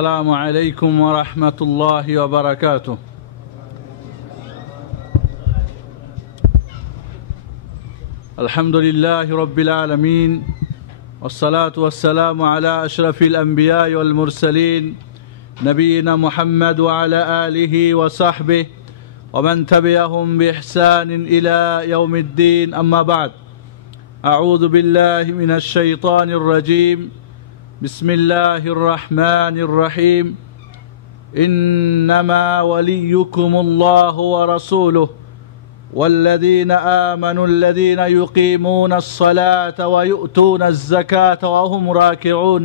السلام عليكم ورحمة الله وبركاته. الحمد لله رب العالمين والصلاة والسلام على أشرف الأنبياء والمرسلين نبينا محمد وعلى آله وصحبه ومن تبعهم بإحسان إلى يوم الدين. أما بعد، أعوذ بالله من الشيطان الرجيم. بسم الله الرحمن الرحيم. إنما وليكم الله ورسوله والذين آمنوا الذين يقيمون الصلاة ويؤتون الزكاة وهم راكعون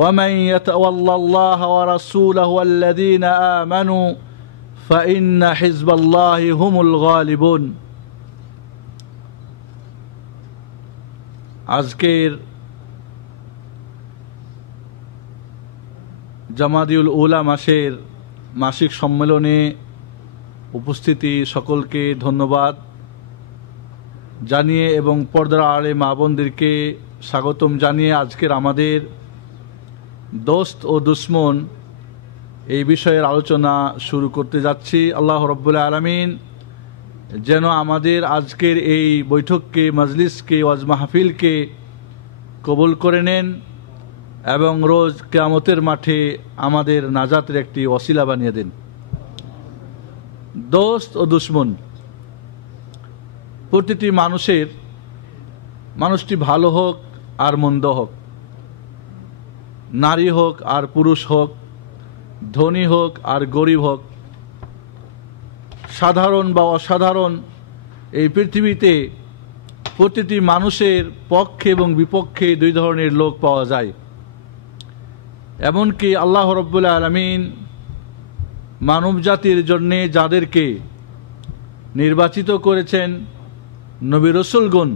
ومن يتول الله ورسوله والذين آمنوا فإن حزب الله هم الغالبون. আজকের জামাদিউল উলা মাসের মাসিক সম্মেলনে উপস্থিতি সকলকে ধন্যবাদ জানিয়ে এবং পর্দার আড়ে মা বোনদেরকে স্বাগতম জানিয়ে আজকের আমাদের দোস্ত ও দুশ্মন এই বিষয়ের আলোচনা শুরু করতে যাচ্ছি। আল্লাহ রাব্বুল আলামিন যেন আমাদের আজকের এই বৈঠককে, মজলিসকে, ওয়াজ মাহফিলকে কবুল করে নেন এবং রোজ কিয়ামতের মাঠে আমাদের নাজাতের একটি ওসিলা বানিয়ে দেন। দোস্ত ও দুশ্মন, প্রতিটি মানুষটি ভালো হোক আর মন্দ হোক, নারী হোক আর পুরুষ হোক, ধনী হোক আর গরিব হোক, সাধারণ বা অসাধারণ, এই পৃথিবীতে প্রতিটি মানুষের পক্ষে এবং বিপক্ষে দুই ধরনের লোক পাওয়া যায়। এমনকি আল্লাহ রাব্বুল আলামিন মানব জাতির জন্যে যাদেরকে নির্বাচিত করেছেন, নবী রাসূলগণ,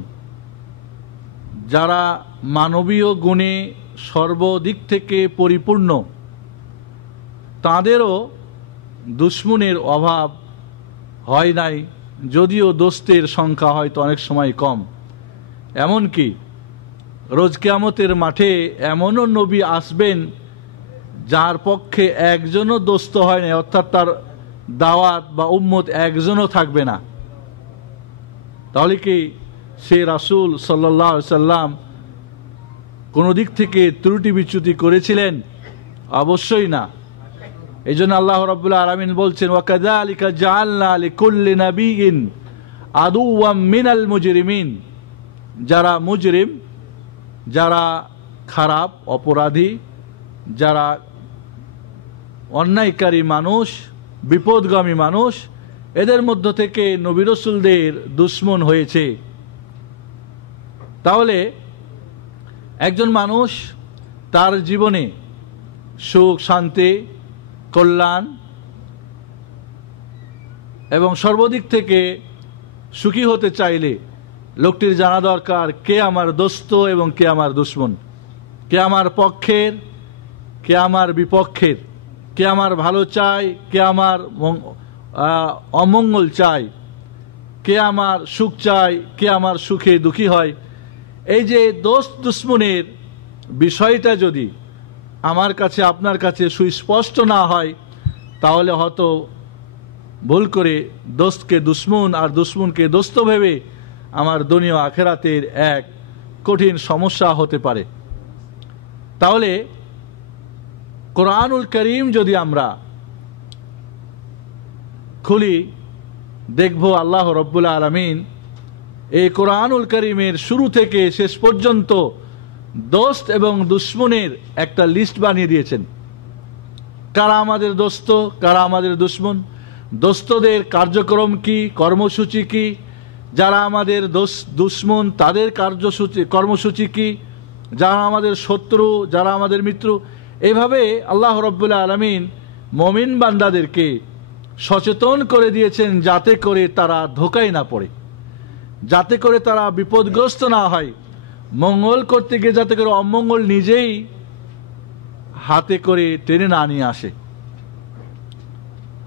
যারা মানবীয় গুণে সর্বদিক থেকে পরিপূর্ণ, তাদেরও দুশ্মনের অভাব হয় নাই, যদিও দোস্তের সংখ্যা হয়তো অনেক সময় কম। এমনকি রোজ কিয়ামতের মাঠে এমনও নবী আসবেন যার পক্ষে একজনও দোস্ত হয় না, অর্থাৎ তার দাওয়াত বা উম্মত একজনও থাকবে না। তাহলে কি সে রাসূল সাল্লাল্লাহু আলাইহি সাল্লাম কোনো দিক থেকে ত্রুটি বিচ্যুতি করেছিলেন? অবশ্যই না। এই জন্য আল্লাহ রাব্বুল আলামিন বলছেন, ওয়াকাযালিকা জাআলনা লিকুল্লি নাবিয়্যিন আদুওয়াম মিনাল মুজরিমিন। যারা মুজরিম, যারা খারাপ, অপরাধী, যারা অন্যায়কারী মানুষ, বিপদগামী মানুষ, এদের মধ্য থেকে নবী রাসূলদের দুশ্মন হয়েছে। তাহলে একজন মানুষ তার জীবনে সুখ, শান্তি, কল্যাণ এবং সর্বদিক থেকে সুখী হতে চাইলে লোকটির জানা দরকার কে আমার দোস্ত এবং কে আমার দুশ্মন, কে আমার পক্ষের, কে আমার বিপক্ষের, কে আমার ভালো চায়, কে আমার অমঙ্গল চায়, কে আমার সুখ চায়, কে আমার সুখে দুঃখী হয়। এই যে দোস্ত দুশ্মনের বিষয়টা যদি আমার কাছে, আপনার কাছে সুস্পষ্ট না হয়, তাহলে হয়তো ভুল করে দোস্তকে দুশ্মন আর দুশ্মনকে দোস্ত ভেবে আমার দুনিয়া আখেরাতের এক কঠিন সমস্যা হতে পারে। তাহলে কোরআনুল করিম যদি আমরা খুলি, দেখব আল্লাহ রাব্বুল আলামিন এই কোরআনুল করিমের শুরু থেকে শেষ পর্যন্ত দোস্ত এবং দুশ্মনের একটা লিস্ট বানিয়ে দিয়েছেন। কারা আমাদের দোস্ত, কারা আমাদের দুশ্মন, দোস্তদের কার্যক্রম কি, কর্মসূচি কি, যারা আমাদের দুশ্মন তাদের কর্মসূচি কি, যারা আমাদের শত্রু, যারা আমাদের মিত্র। এইভাবে আল্লাহ রাব্বুল আলামিন মুমিন বান্দাদেরকে সচেতন করে দিয়েছেন যাতে করে তারা ধোঁকায় না পড়ে, যাতে করে তারা বিপদগ্রস্ত না হয়, মঙ্গল করতে গিয়ে যাতে করে অমঙ্গল নিজেই হাতে করে টেনে না নিয়ে আসে।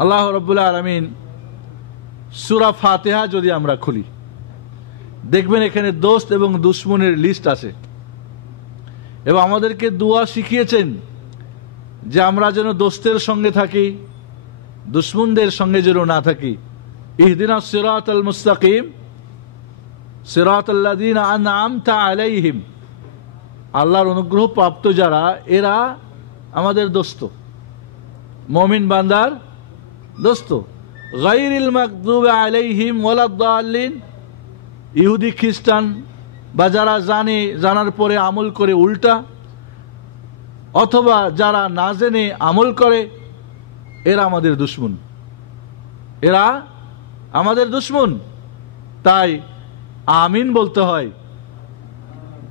আল্লাহ রাব্বুল আলামিন সূরা ফাতিহা যদি আমরা খুলি, দেখবেন এখানে দোস্ত এবং দুশ্মনের লিস্ট আছে এবং আমাদেরকে দোয়া শিখিয়েছেন যে আমরা যেন দোস্তের সঙ্গে থাকি, দুশ্মনদের সঙ্গে যেন না থাকি। ইহদিনাস সিরাতাল মুস্তাকিম সিরাতাল্লাযীনা আন'আমতা আলাইহিম, আল্লাহর অনুগ্রহ প্রাপ্ত যারা, এরা আমাদের দোস্ত, মুমিন বান্দার দোস্ত। গায়রিল মাগদুবি আলাইহিম ওয়ালাদ-দাল্লিন, ইহুদি খ্রিস্টান বা যারা জানার পরে আমল করে উল্টা, অথবা যারা না জেনে আমল করে, এরা আমাদের দুশমন, এরা আমাদের দুশমন। তাই আমিন বলতে হয়।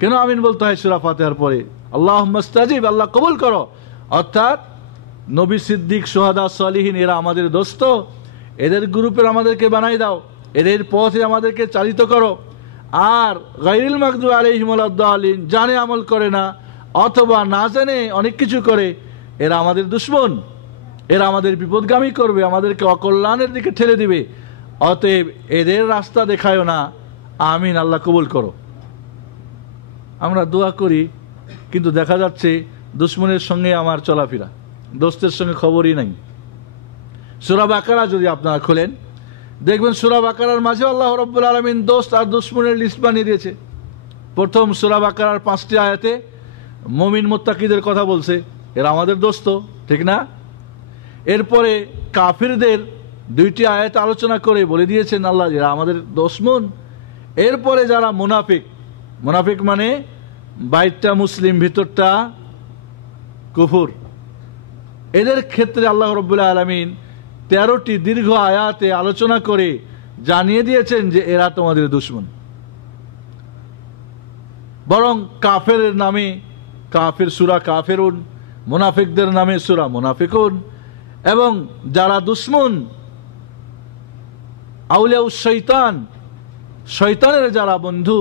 কেন আমিন বলতে হয় সূরা ফাতিহার পরে? আল্লাহুম্মা ইস্তাজিব, আল্লাহ কবুল করো। অর্থাৎ নবী, সিদ্দিক, শুহাদা, সালিহিন এরা আমাদের দোস্ত, এদের গ্রুপের আমাদেরকে বানাই দাও, এদের পথে আমাদেরকে চালিত করো। আর গায়রিল মাগদুবি আলাইহিম ওয়ালাদ-দাল্লিন, জানে আমল করে না অথবা না জেনে অনেক কিছু করে, এরা আমাদের দুশমন, এরা আমাদের বিপদগামী করবে, আমাদেরকে অকল্যাণের দিকে ঠেলে দিবে। অতএব এদের রাস্তা দেখায়ও না। আমিন, আল্লাহ কবুল করো। আমরা দোয়া করি, কিন্তু দেখা যাচ্ছে দুশমনের সঙ্গে আমার চলাফেরা, দোস্তের সঙ্গে খবরই নাই। সূরা বাকারা যদি আপনারা খোলেন, দেখবেন সূরা বাকারার মাঝে আল্লাহ রাব্বুল আলামিন দোস্ত আর দুশমনের লিস্ট বানিয়ে দিয়েছে। প্রথম সূরা বাকারার 5টি আয়াতে মুমিন মুত্তাকিদের কথা বলছে, এরা আমাদের দোস্ত, ঠিক না? এরপরে কাফিরদের 2টি আয়াত আলোচনা করে বলে দিয়েছেন আল্লাহ, এরা আমাদের দুশমন। এরপরে যারা মুনাফিক, মুনাফিক মানে বাইরটা মুসলিম ভিতরটা কুফর, এদের ক্ষেত্রে আল্লাহ রাব্বুল আলামিন 13টি দীর্ঘ আয়াতে আলোচনা করে জানিয়ে দিয়েছেন যে এরা তোমাদের দুশমন। বরং কাফেরের নামে কাফের সূরা কাফেরুন, মুনাফিকদের নামে সূরা মুনাফিকুন। এবং যারা দুশমন, আউলিয়াউশ শয়তান, শয়তানের যারা বন্ধু,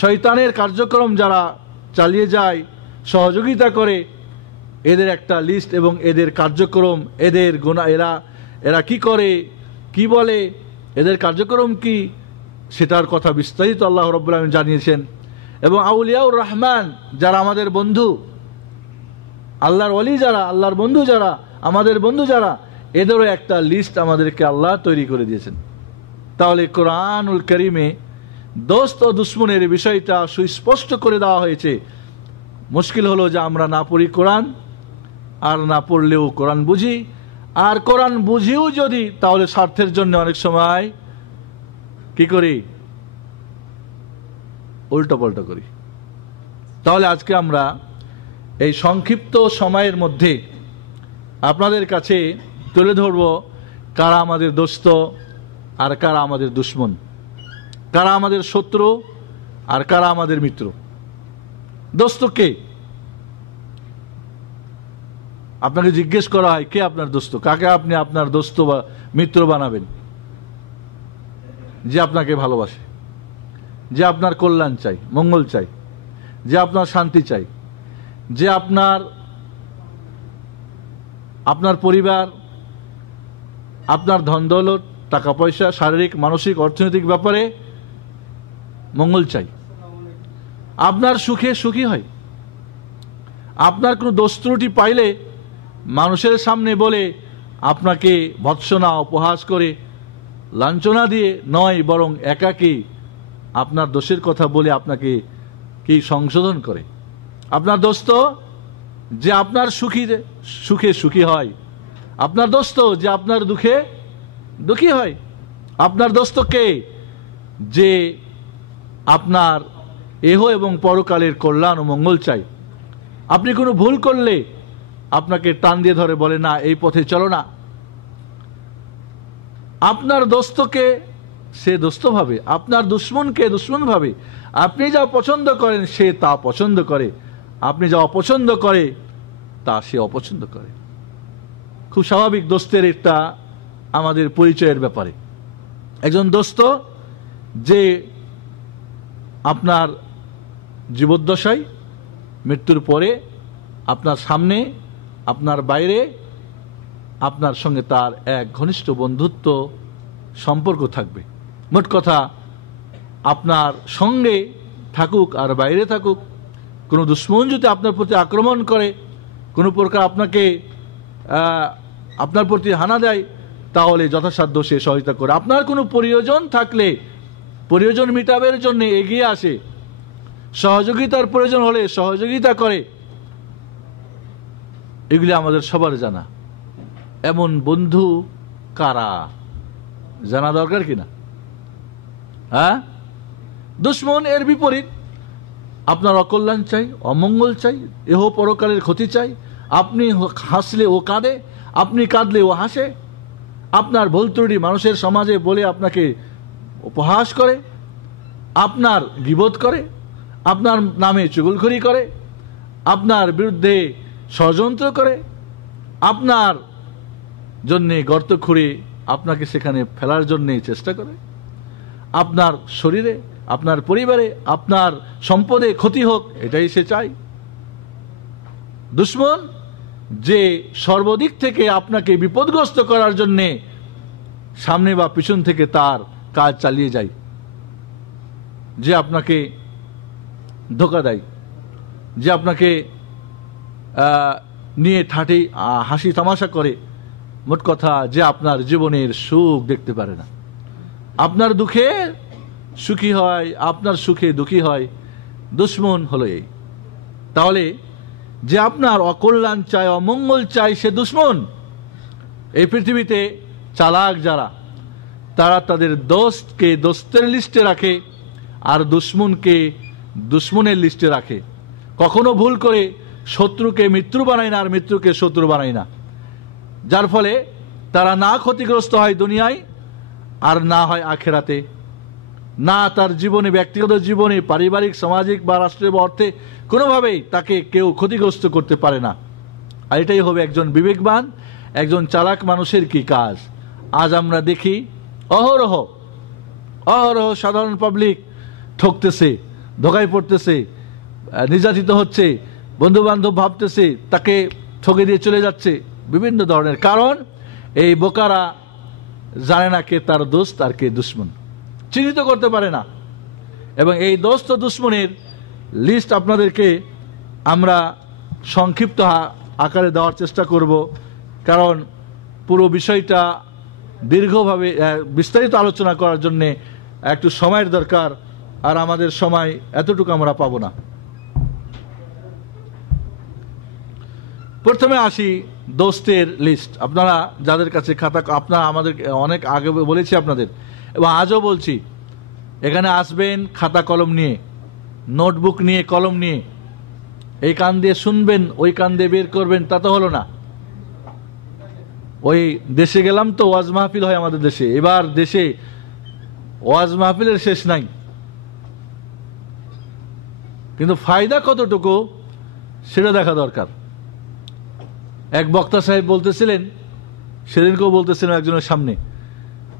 শয়তানের কার্যক্রম যারা চালিয়ে যায়, সহযোগিতা করে, এদের একটা লিস্ট এবং এদের কার্যক্রম, এদের গুনাহ, এরা কি করে, কি বলে, এদের কার্যক্রম কি, সেটার কথা বিস্তারিত আল্লাহ রাব্বুল আলামিন জানিয়েছেন। এবং আউলিয়াউর রহমান, যারা আমাদের বন্ধু, আল্লাহর ওলি যারা, আল্লাহর বন্ধু যারা, আমাদের বন্ধু যারা, এদেরও একটা লিস্ট আমাদেরকে আল্লাহ তৈরি করে দিয়েছেন। তাহলে কোরআনুল কারীমে দোস্ত ও দুশমনের বিষয়টা সুস্পষ্ট করে দেওয়া হয়েছে। মুশকিল হলো যে আমরা না পড়ি কোরআন, আর না পড়লেও কোরআন বুঝি, আর কোরআন বুঝিও যদি, তাহলে স্বার্থের জন্য অনেক সময় কি করি, উল্টো পাল্টা করি। তাহলে আজকে আমরা এই সংক্ষিপ্ত সময়ের মধ্যে আপনাদের কাছে তুলে ধরব কারা আমাদের দোস্ত আর কারা আমাদের দুশমন, কারা আমাদের শত্রু আর কারা আমাদের মিত্র। দোস্ত কে? আপনাকে জিজ্ঞেস করা হয় কে আপনার দোস্ত, কাকে আপনি আপনার দোস্ত বা মিত্র বানাবেন? যে আপনাকে ভালোবাসে, যে আপনার কল্যাণ চাই, মঙ্গল চাই, যে আপনার শান্তি চাই, যে আপনার পরিবার, আপনার ধন দৌলত, টাকা পয়সা, শারীরিক, মানসিক, অর্থনৈতিক ব্যাপারে মঙ্গল চাই, আপনার সুখে সুখী হয়। আপনার কোনো দোষ ত্রুটি পাইলে মানুষের সামনে বলে, আপনাকে ভৎসনা উপহাস করে, লাঞ্ছনা দিয়ে নয়, বরং একাকী আপনার দোষের কথা বলে আপনাকে কি সংশোধন করে। আপনার দোস্ত যে আপনার সুখে সুখী হয়, আপনার দোস্ত যে আপনার দুঃখে দুঃখী হয়। আপনার দোস্ত কে? যে আপনার এহ এবং পরকালের কল্যাণ ও মঙ্গল চাই। আপনি কোনো ভুল করলে আপনাকে টান দিয়ে ধরে বলে, না এই পথে চলো না। আপনার দোস্তকে সে দোস্ত ভাবে, আপনার দুশমনকে দুশমন ভাবে। আপনি যা পছন্দ করেন সে তা পছন্দ করে, আপনি যা অপছন্দ করে তা সে অপছন্দ করে। খুব স্বাভাবিক দোস্তের একটা আমাদের পরিচয়ের ব্যাপারে। একজন দোস্ত যে আপনার জীবদ্দশায়, মৃত্যুর পরে, আপনার সামনে, আপনার বাইরে, আপনার সঙ্গে তার এক ঘনিষ্ঠ বন্ধুত্ব সম্পর্ক থাকবে। মোট কথা, আপনার সঙ্গে থাকুক আর বাইরে থাকুক, কোনো দুশমন যদি আপনার প্রতি আক্রমণ করে, কোনো প্রকার আপনাকে আপনার প্রতি হানা দেয়, তাহলে যথাসাধ্য সে সহযোগিতা করে। আপনার কোনো প্রয়োজন থাকলে প্রয়োজন মিটাবের জন্য এগিয়ে আসে, সহযোগিতার প্রয়োজন হলে সহযোগিতা করে। এগুলি আমাদের সবার জানা। এমন বন্ধু কারা, জানা দরকার কিনা? হ্যাঁ, দুশ্মন এর বিপরীত। আপনার অকল্যাণ চাই, অমঙ্গল চাই, এহ পরকালের ক্ষতি চাই। আপনি হাসলে ও কাঁদে, আপনি কাঁদলে ও হাসে। আপনার ভুল ত্রুটি মানুষের সমাজে বলে আপনাকে উপহাস করে, আপনার গীবত করে, আপনার নামে চুগলখড়ি করে, আপনার বিরুদ্ধে ষড়যন্ত্র করে, আপনার জন্যে গর্ত খুঁড়ে আপনাকে সেখানে ফেলার জন্যে চেষ্টা করে। আপনার শরীরে, আপনার পরিবারে, আপনার সম্পদে ক্ষতি হোক, এটাই সে চায়। দুশ্মন যে সর্বদিক থেকে আপনাকে বিপদগ্রস্ত করার জন্যে সামনে বা পিছন থেকে তার কাজ চালিয়ে যায়, যে আপনাকে ধোঁকা দেয়, যে আপনাকে নিয়ে ঠাটি হাসি তামাশা করে, মোট কথা যে আপনার জীবনের সুখ দেখতে পারে না, আপনার দুঃখে সুখী হয়, আপনার সুখে দুঃখী হয়। দুশ্মন হলো এই। তাহলে যে আপনার অকল্যাণ চায়, অমঙ্গল চায়, সে দুশ্মন। এই পৃথিবীতে চালাক যারা, তারা তাদের দোস্তকে দোস্তের লিস্টে রাখে আর দুশ্মনকে দুশ্মনের লিস্টে রাখে। কখনো ভুল করে শত্রুকে মিত্র বানায় না আর মিত্রকে শত্রু বানায় না, যার ফলে তারা না ক্ষতিগ্রস্ত হয় দুনিয়ায় আর না হয় আখেরাতে। না তার জীবনে, ব্যক্তিগত জীবনে, পারিবারিক, সামাজিক বা রাষ্ট্রীয় অর্থে কোনোভাবেই তাকে কেউ ক্ষতিগ্রস্ত করতে পারে না। আর এটাই হবে একজন বিবেকবান, একজন চালাক মানুষের কি কাজ। আজ আমরা দেখি অহরহ অহরহ সাধারণ পাবলিক ঠকতেছে, ধোকায় পড়তেছে, নির্যাতিত হচ্ছে, বন্ধু বান্ধব ভাবতেছে তাকে ঠকে দিয়ে চলে যাচ্ছে, বিভিন্ন ধরনের। কারণ এই বোকারা জানে না কে তার দোস্ত আর কে দুশ্মন, চিহ্নিত করতে পারে না। এবং এই দোস্ত ও দুশ্মনের লিস্ট আপনাদেরকে আমরা সংক্ষিপ্ত আকারে দেওয়ার চেষ্টা করব, কারণ পুরো বিষয়টা দীর্ঘভাবে বিস্তারিত আলোচনা করার জন্যে একটু সময়ের দরকার, আর আমাদের সময় এতটুকু আমরা পাবো না। প্রথমে আসি দোস্তের লিস্ট। আপনারা যাদের কাছে খাতা, আপনারা আমাদের অনেক আগে বলেছি আপনাদের, এবং আজও বলছি, এখানে আসবেন খাতা কলম নিয়ে, নোটবুক নিয়ে, কলম নিয়ে। এই কান দিয়ে শুনবেন, ওই কান দিয়ে বের করবেন, তা তো হলো না। ওই দেশে গেলাম তো, ওয়াজ মাহফিল হয় আমাদের দেশে। এবার দেশে ওয়াজ মাহফিলের শেষ নাই, কিন্তু ফায়দা কতটুকু সেটা দেখা দরকার। এক বক্তা সাহেব বলতেছিলেন, সেদিনকেও বলতেছিলেন একজনের সামনে,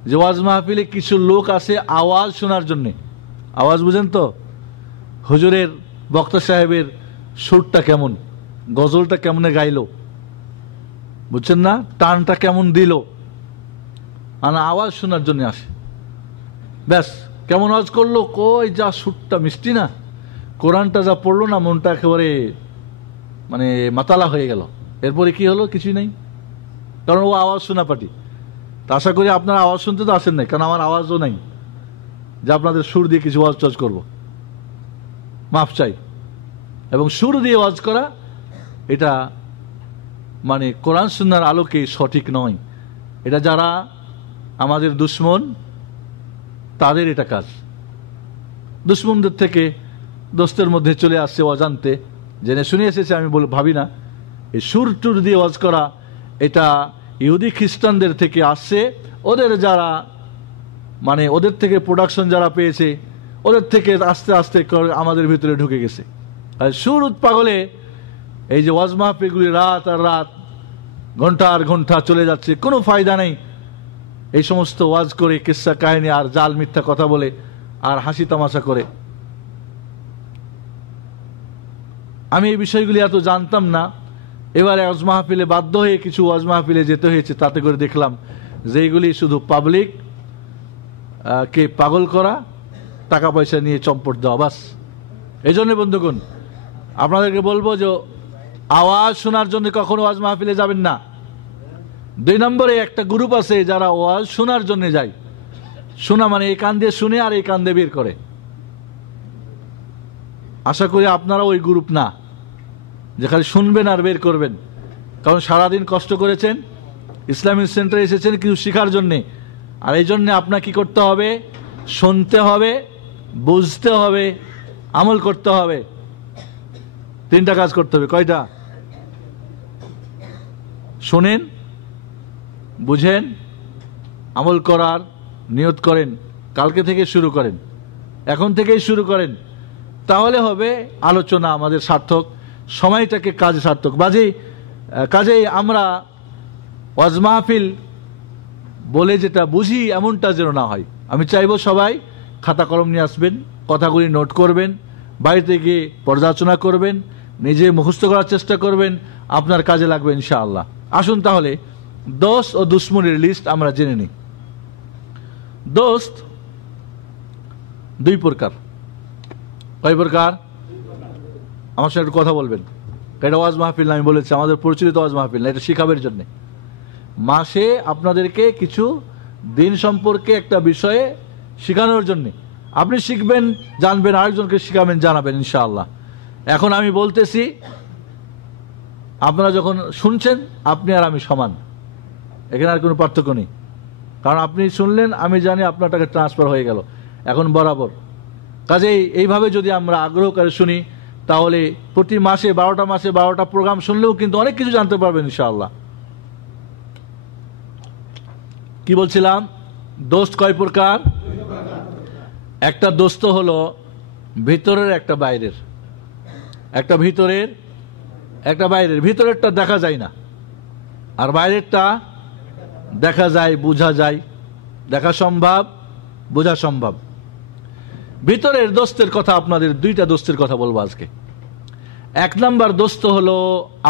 যে ওয়াজ মাহফিলে কিছু লোক আসে আওয়াজ শোনার জন্যে। আওয়াজ বুঝেন তো? হুজুরের, বক্তা সাহেবের সুরটা কেমন, গজলটা কেমনে গাইলো, বুঝছেন না, টানটা কেমন দিল, আর আওয়াজ শোনার জন্য আসে। ব্যাস, কেমন আওয়াজ করলো, কই যা সুরটা মিষ্টি না, কোরআনটা যা পড়লো না, মনটা একেবারে মানে মাতালা হয়ে গেল। এরপরে কি হলো? কিছুই নেই, কারণ ও আওয়াজ শোনা পার্টি। তা আশা করি আপনারা আওয়াজ শুনতে তো আসেন নাই, কারণ আমার আওয়াজও নাই যে আপনাদের সুর দিয়ে কিছু ওয়াজ টাজ করবো, মাফ চাই। এবং সুর দিয়ে ওয়াজ করা এটা মানে কোরআন সুন্নাহর আলোকে সঠিক নয়। এটা যারা আমাদের দুশ্মন, তাদের এটা কাজ। দুশ্মনদের থেকে দোস্তের মধ্যে চলে আসছে অজান্তে, জেনে শুনে এসেছে, আমি ভাবি না। এই সুর টুর দিয়ে ওয়াজ করা এটা ইহুদি খ্রিস্টানদের থেকে আসছে। ওদের যারা মানে ওদের থেকে প্রোডাকশন যারা পেয়েছে, ওদের থেকে আস্তে আস্তে আমাদের ভিতরে ঢুকে গেছে। আর সুর পাগলে এই যে ওয়াজ মাহফিলগুলি রাত আর রাত, ঘন্টার ঘন্টা চলে যাচ্ছে, কোনো ফায়দা নেই। এই সমস্ত ওয়াজ করে কিস্সা কাহিনী আর জাল মিথ্যা কথা বলে আর হাসি তামাশা করে। আমি এই বিষয়গুলি এত জানতাম না। এবারে ওয়াজ মাহফিলে বাধ্য হয়ে কিছু ওয়াজ মাহফিলে যেতে হয়েছে, তাতে করে দেখলাম যে এইগুলি শুধু পাবলিক কে পাগল করা, টাকা পয়সা নিয়ে চম্পট দেওয়া, বাস। এই জন্য বন্ধুগণ, আপনাদেরকে বলবো যে আওয়াজ শোনার জন্য কখনো ওয়াজ মাহফিলে যাবেন না। 2 নম্বরে একটা গ্রুপ আছে যারা ওয়াজ শোনার জন্য যায়। শোনা মানে এই কান দিয়ে শুনে আর এই কান দিয়ে বের করে। আশা করি আপনারা ওই গ্রুপ না যে খালি শুনবেন আর বের করবেন। কারণ সারাদিন কষ্ট করেছেন, ইসলামিক সেন্টারে এসেছেন কিছু শেখার জন্যে, আর এই জন্যে আপনাকে কি করতে হবে? শুনতে হবে, বুঝতে হবে, আমল করতে হবে। 3টা কাজ করতে হবে। কয়টা? শোনেন, বুঝেন, আমল করার নিয়ত করেন। কালকে থেকে শুরু করেন, এখন থেকেই শুরু করেন, তাহলে হবে আলোচনা আমাদের সার্থক, সময়টাকে কাজে সার্থক। কাজেই আমরা ওয়াজ মাহফিল বলে যেটা বুঝি এমনটা যেন না হয়। আমি চাইবো সবাই খাতা কলম নিয়ে আসবেন, কথাগুলি নোট করবেন, বাড়িতে গিয়ে পর্যালোচনা করবেন, নিজে মুখস্থ করার চেষ্টা করবেন, আপনার কাজে লাগবে ইনশাআল্লাহ। আসুন তাহলে দোস্ত ও দুশ্মনের লিস্ট আমরা জেনে নিই। দোস্ত 2 প্রকার। কয় প্রকার? আমার সাথে একটু কথা বলবেন। এটা ওয়াজ মাহফিল না, আমি বলেছি আমাদের পরিচালিত ওয়াজ মাহফিল না, এটা শিখাবের জন্য। মাসে আপনাদেরকে কিছু দিন সম্পর্কে একটা বিষয়ে শেখানোর জন্য। আপনি শিখবেন, জানবেন, আরেকজনকে শিখাবেন, জানাবেন ইনশাআল্লাহ। এখন আমি বলতেছি, আপনারা যখন শুনছেন আপনি আর আমি সমান, এখানে আর কোনো পার্থক্য নেই। কারণ আপনি শুনলেন, আমি জানি আপনার টাকা ট্রান্সফার হয়ে গেল, এখন বরাবর। কাজেই এইভাবে যদি আমরা আগ্রহ করে শুনি, তাহলে প্রতি মাসে 12টা প্রোগ্রাম শুনলেও কিন্তু অনেক কিছু জানতে পারবেন ইনশাআল্লাহ। কি বলছিলাম? দোস্ত কয় প্রকার? একটা দোস্ত হলো ভিতরের, একটা বাইরের। একটা ভিতরের, একটা বাইরের। ভিতরেরটা দেখা যায় না, আর বাইরেরটা দেখা যায়, বোঝা যায়। দেখা সম্ভব, বোঝা সম্ভব। ভিতরের দোস্তের কথা, আপনাদের 2টা দোস্তের কথা বলবো আজকে। 1 নম্বর দোস্ত হলো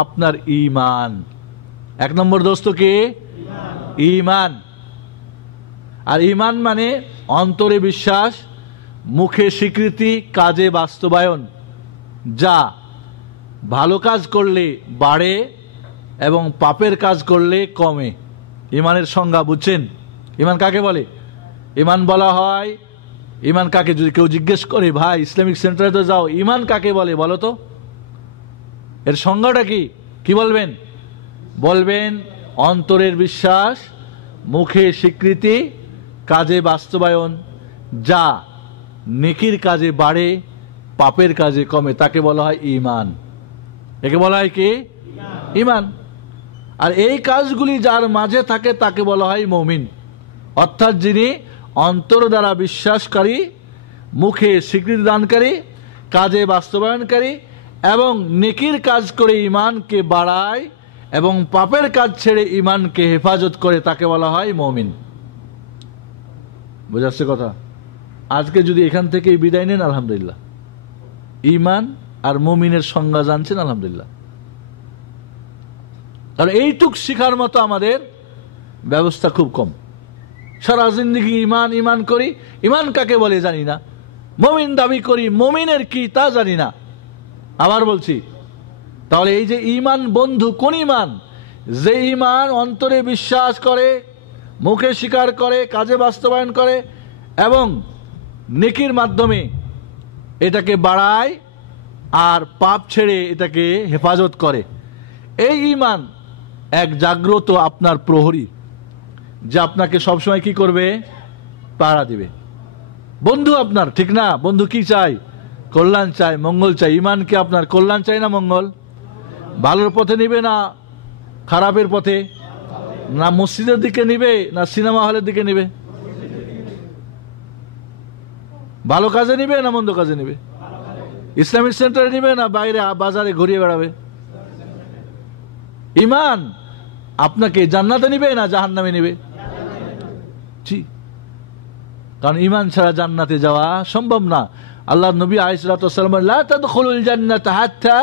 আপনার ঈমান। 1 নম্বর দোস্ত কি? ঈমান। আর ঈমান মানে অন্তরে বিশ্বাস, মুখে স্বীকৃতি, কাজে বাস্তবায়ন। যা ভালো কাজ করলে বাড়ে এবং পাপের কাজ করলে কমে। ঈমানের সংজ্ঞা বুঝছেন? ঈমান কাকে বলে? ঈমান বলা হয়, ঈমান কাকে, যদি কেউ জিজ্ঞেস করে ভাই ইসলামিক সেন্টারে তো যাও, ঈমান কাকে বলে বলো তো? এর সংজ্ঞাটা কি? কি বলবেন? বলবেন অন্তরের বিশ্বাস, মুখে স্বীকৃতি, কাজে বাস্তবায়ন। যা নেকির কাজে বাড়ে, পাপের কাজে কমে, তাকে বলা হয় ঈমান। একে বলা হয় কি? ঈমান। আর এই কাজগুলি যার মাঝে থাকে তাকে বলা হয় মুমিন। অর্থাৎ যিনি অন্তর দ্বারা বিশ্বাসকারী, মুখে স্বীকৃতি দানকারী, কাজে বাস্তবায়নকারী এবং নেকির কাজ করে ঈমানকে বাড়ায় এবং পাপের কাজ ছেড়ে ঈমানকে হেফাজত করে, তাকে বলা হয় মুমিন। বুঝাচ্ছে কথা? আজকে যদি এখান থেকে বিদায় নেন, আলহামদুলিল্লাহ, ঈমান আর মুমিনের সংজ্ঞা জানছেন, আলহামদুলিল্লাহ। আর এইটুক শিখার মতো আমাদের ব্যবস্থা খুব কম। সারা জিন্দেগি ঈমান ঈমান করি, ঈমান কাকে বলে জানি না, মুমিন দাবি করি, মুমিনের কি তা জানি না। আবার বলছি, তাহলে এই যে ঈমান বন্ধু, কোন ঈমান? যে ঈমান অন্তরে বিশ্বাস করে, মুখে স্বীকার করে, কাজে বাস্তবায়ন করে এবং নেকির মাধ্যমে এটাকে বাড়ায় আর পাপ ছেড়ে এটাকে হেফাজত করে। এই ঈমান এক জাগ্রত আপনার প্রহরী, যে আপনাকে সবসময় কি করবে? পাহারা দিবে। বন্ধু আপনার, ঠিক না? বন্ধু কি চাই? কল্যাণ চাই, মঙ্গল চাই। ঈমান কি আপনার কল্যাণ চাই না মঙ্গল? ভালোর পথে নিবে না খারাপের পথে? না মসজিদের দিকে নিবে না সিনেমা হলের দিকে নিবে? ভালো কাজে নিবে না মন্দ কাজে নিবে? ইসলামিক সেন্টারে নিবে না বাইরে বাজারে ঘুরিয়ে বেড়াবে? ঈমান আপনাকে জান্নাতে নিবে না জাহান্নামে নিবে? কারণ ঈমান ছাড়া জান্নাতে যাওয়া সম্ভব না। আল্লাহ নবী আলাইহিস সালাতু ওয়াস সালাম, লা তাদখুলুল জান্নাতা হাত্তা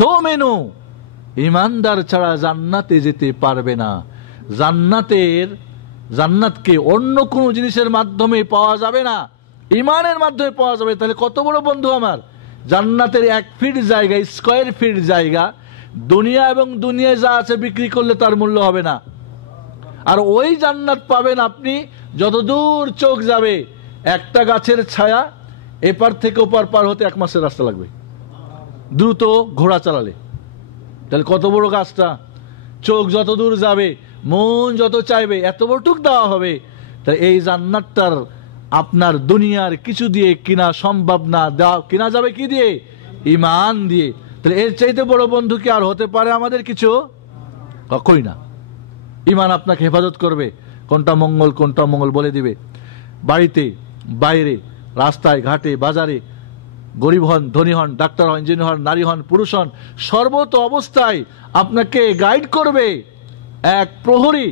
তুমিনু, ঈমানদার ছাড়া জান্নাতে যেতে পারবে না। জান্নাতকে অন্য কোনো জিনিসের মাধ্যমে পাওয়া যাবে না, ঈমানের মাধ্যমে পাওয়া যাবে। তাহলে কত বড় বন্ধু আমার! জান্নাতের 1 ফিট জায়গা, স্কয়ার ফিট জায়গা, দুনিয়া এবং দুনিয়ায় যা আছে বিক্রি করলে তার মূল্য হবে না। আর ওই জান্নাত পাবেন আপনি যতদূর চোখ যাবে, একটা গাছের ছায়া এপার থেকে ওপার পার হতে 1 মাসের রাস্তা লাগবে, দ্রুত ঘোড়া চালালে। তাহলে কত বড় গাছটা, চোখ যত দূর যাবে, মন যত চাইবে, এত বড় টুক দেওয়া হবে। তাই এই জান্নাতটার আপনার দুনিয়ার কিছু দিয়ে কিনা সম্ভব না। কিনা যাবে কি দিয়ে? ঈমান দিয়ে। তাহলে এর চাইতে বড় বন্ধু কি আর হতে পারে আমাদের কিছু? কখনোই না। ঈমান আপনাকে হেফাজত করবে, কোনটা মঙ্গল কোনটা মঙ্গল বলে দিবে। বাড়িতে, বাইরে, রাস্তায় ঘাটে, বাজারে, গরিব হন, ধনী হন, ডাক্তার হন, ইঞ্জিনিয়ার হন, নারী হন, পুরুষ হন, সর্বত অবস্থায় আপনাকে গাইড করবে এক প্রহরী,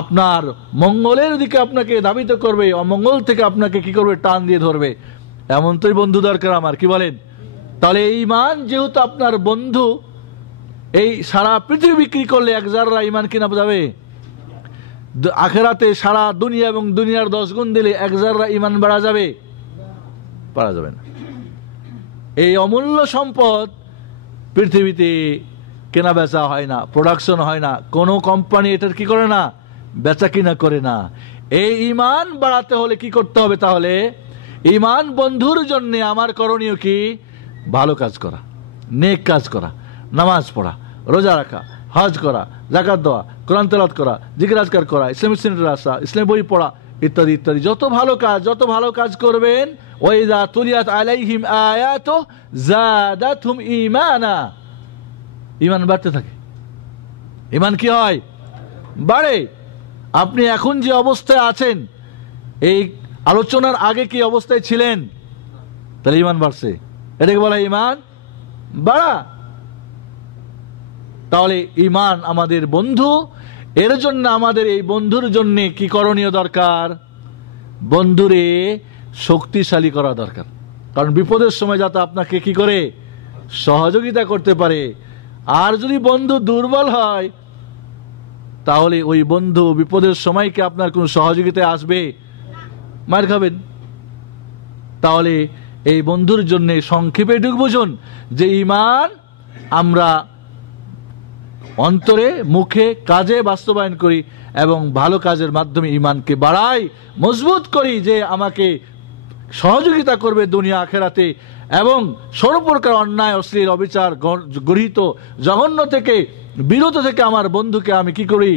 আপনার মঙ্গলের দিকে আপনাকে ধাবিত করবে, অমঙ্গল থেকে আপনাকে কি করবে? টান দিয়ে ধরবে। এমন তোই বন্ধু দরকার আমার, কি বলেন? তাহলে এই ঈমান যেহেতু আপনার বন্ধু, এই সারা পৃথিবী বিক্রি করলে 1 জাররা ঈমান কিনা যাবে? আখেরাতে সারা দুনিয়া এবং দুনিয়ার 10 গুণ দিলে 1 জাররা ঈমান বাড়া যাবে? পারা যাবে না। এই অমূল্য সম্পদ পৃথিবীতে কেনা বেচা হয় না, প্রোডাকশন হয় না, কোনো কোম্পানি এটার কি করে না? বেচা কিনা করে না। এই ঈমান বাড়াতে হলে কি করতে হবে? তাহলে ঈমান বন্ধুর জন্য আমার করণীয় কি? ভালো কাজ করা, নেক কাজ করা, নামাজ পড়া, রোজা রাখা, হজ করা, যাকাত দেওয়া, কোরআন তেলাওয়াত করা, জিকির আজকার করা, ইসলামিক সেন্টারে আসা, ইসলামী বই পড়া, ইত্যাদি ইত্যাদি। যত ভালো কাজ করবেন, ওয়াইযা তুলিয়াত আলাইহিম আয়াতু যাদাতহুম ঈমানা, ঈমান বাড়তে থাকে। ঈমান কি হয়? বাড়ে। আপনি এখন যে অবস্থায় আছেন, এই আলোচনার আগে কি অবস্থায় ছিলেন? তাহলে ঈমান বাড়ছে, এটাকে বলা ঈমান বাড়া। তাহলে ঈমান আমাদের বন্ধু, এর জন্য আমাদের এই বন্ধুর জন্য কি করণীয় দরকার? বন্ধুরে শক্তিশালী করা দরকার। কারণ বিপদের সময় যাতে আপনাকে কি করে? সহযোগিতা করতে পারে। আর যদি বন্ধু দুর্বল হয়, তাহলে ওই বন্ধু বিপদের সময় কি আপনার কোন সহযোগিতায় আসবে? মার খাবেন। তাহলে এই বন্ধুর জন্য সংক্ষেপে এটুকু বুঝুন যে ঈমান আমরা অন্তরে, মুখে, কাজে বাস্তবায়ন করি এবং ভালো কাজের মাধ্যমে ঈমানকে বাড়াই, মজবুত করি, যে আমাকে সহযোগিতা করবে দুনিয়া আখেরাতে, এবং সর্বপ্রকার অন্যায়, অশ্লীল, অবিচার, গৃহীত, জঘন্য থেকে বিরত থেকে আমার বন্ধুকে আমি কি করি?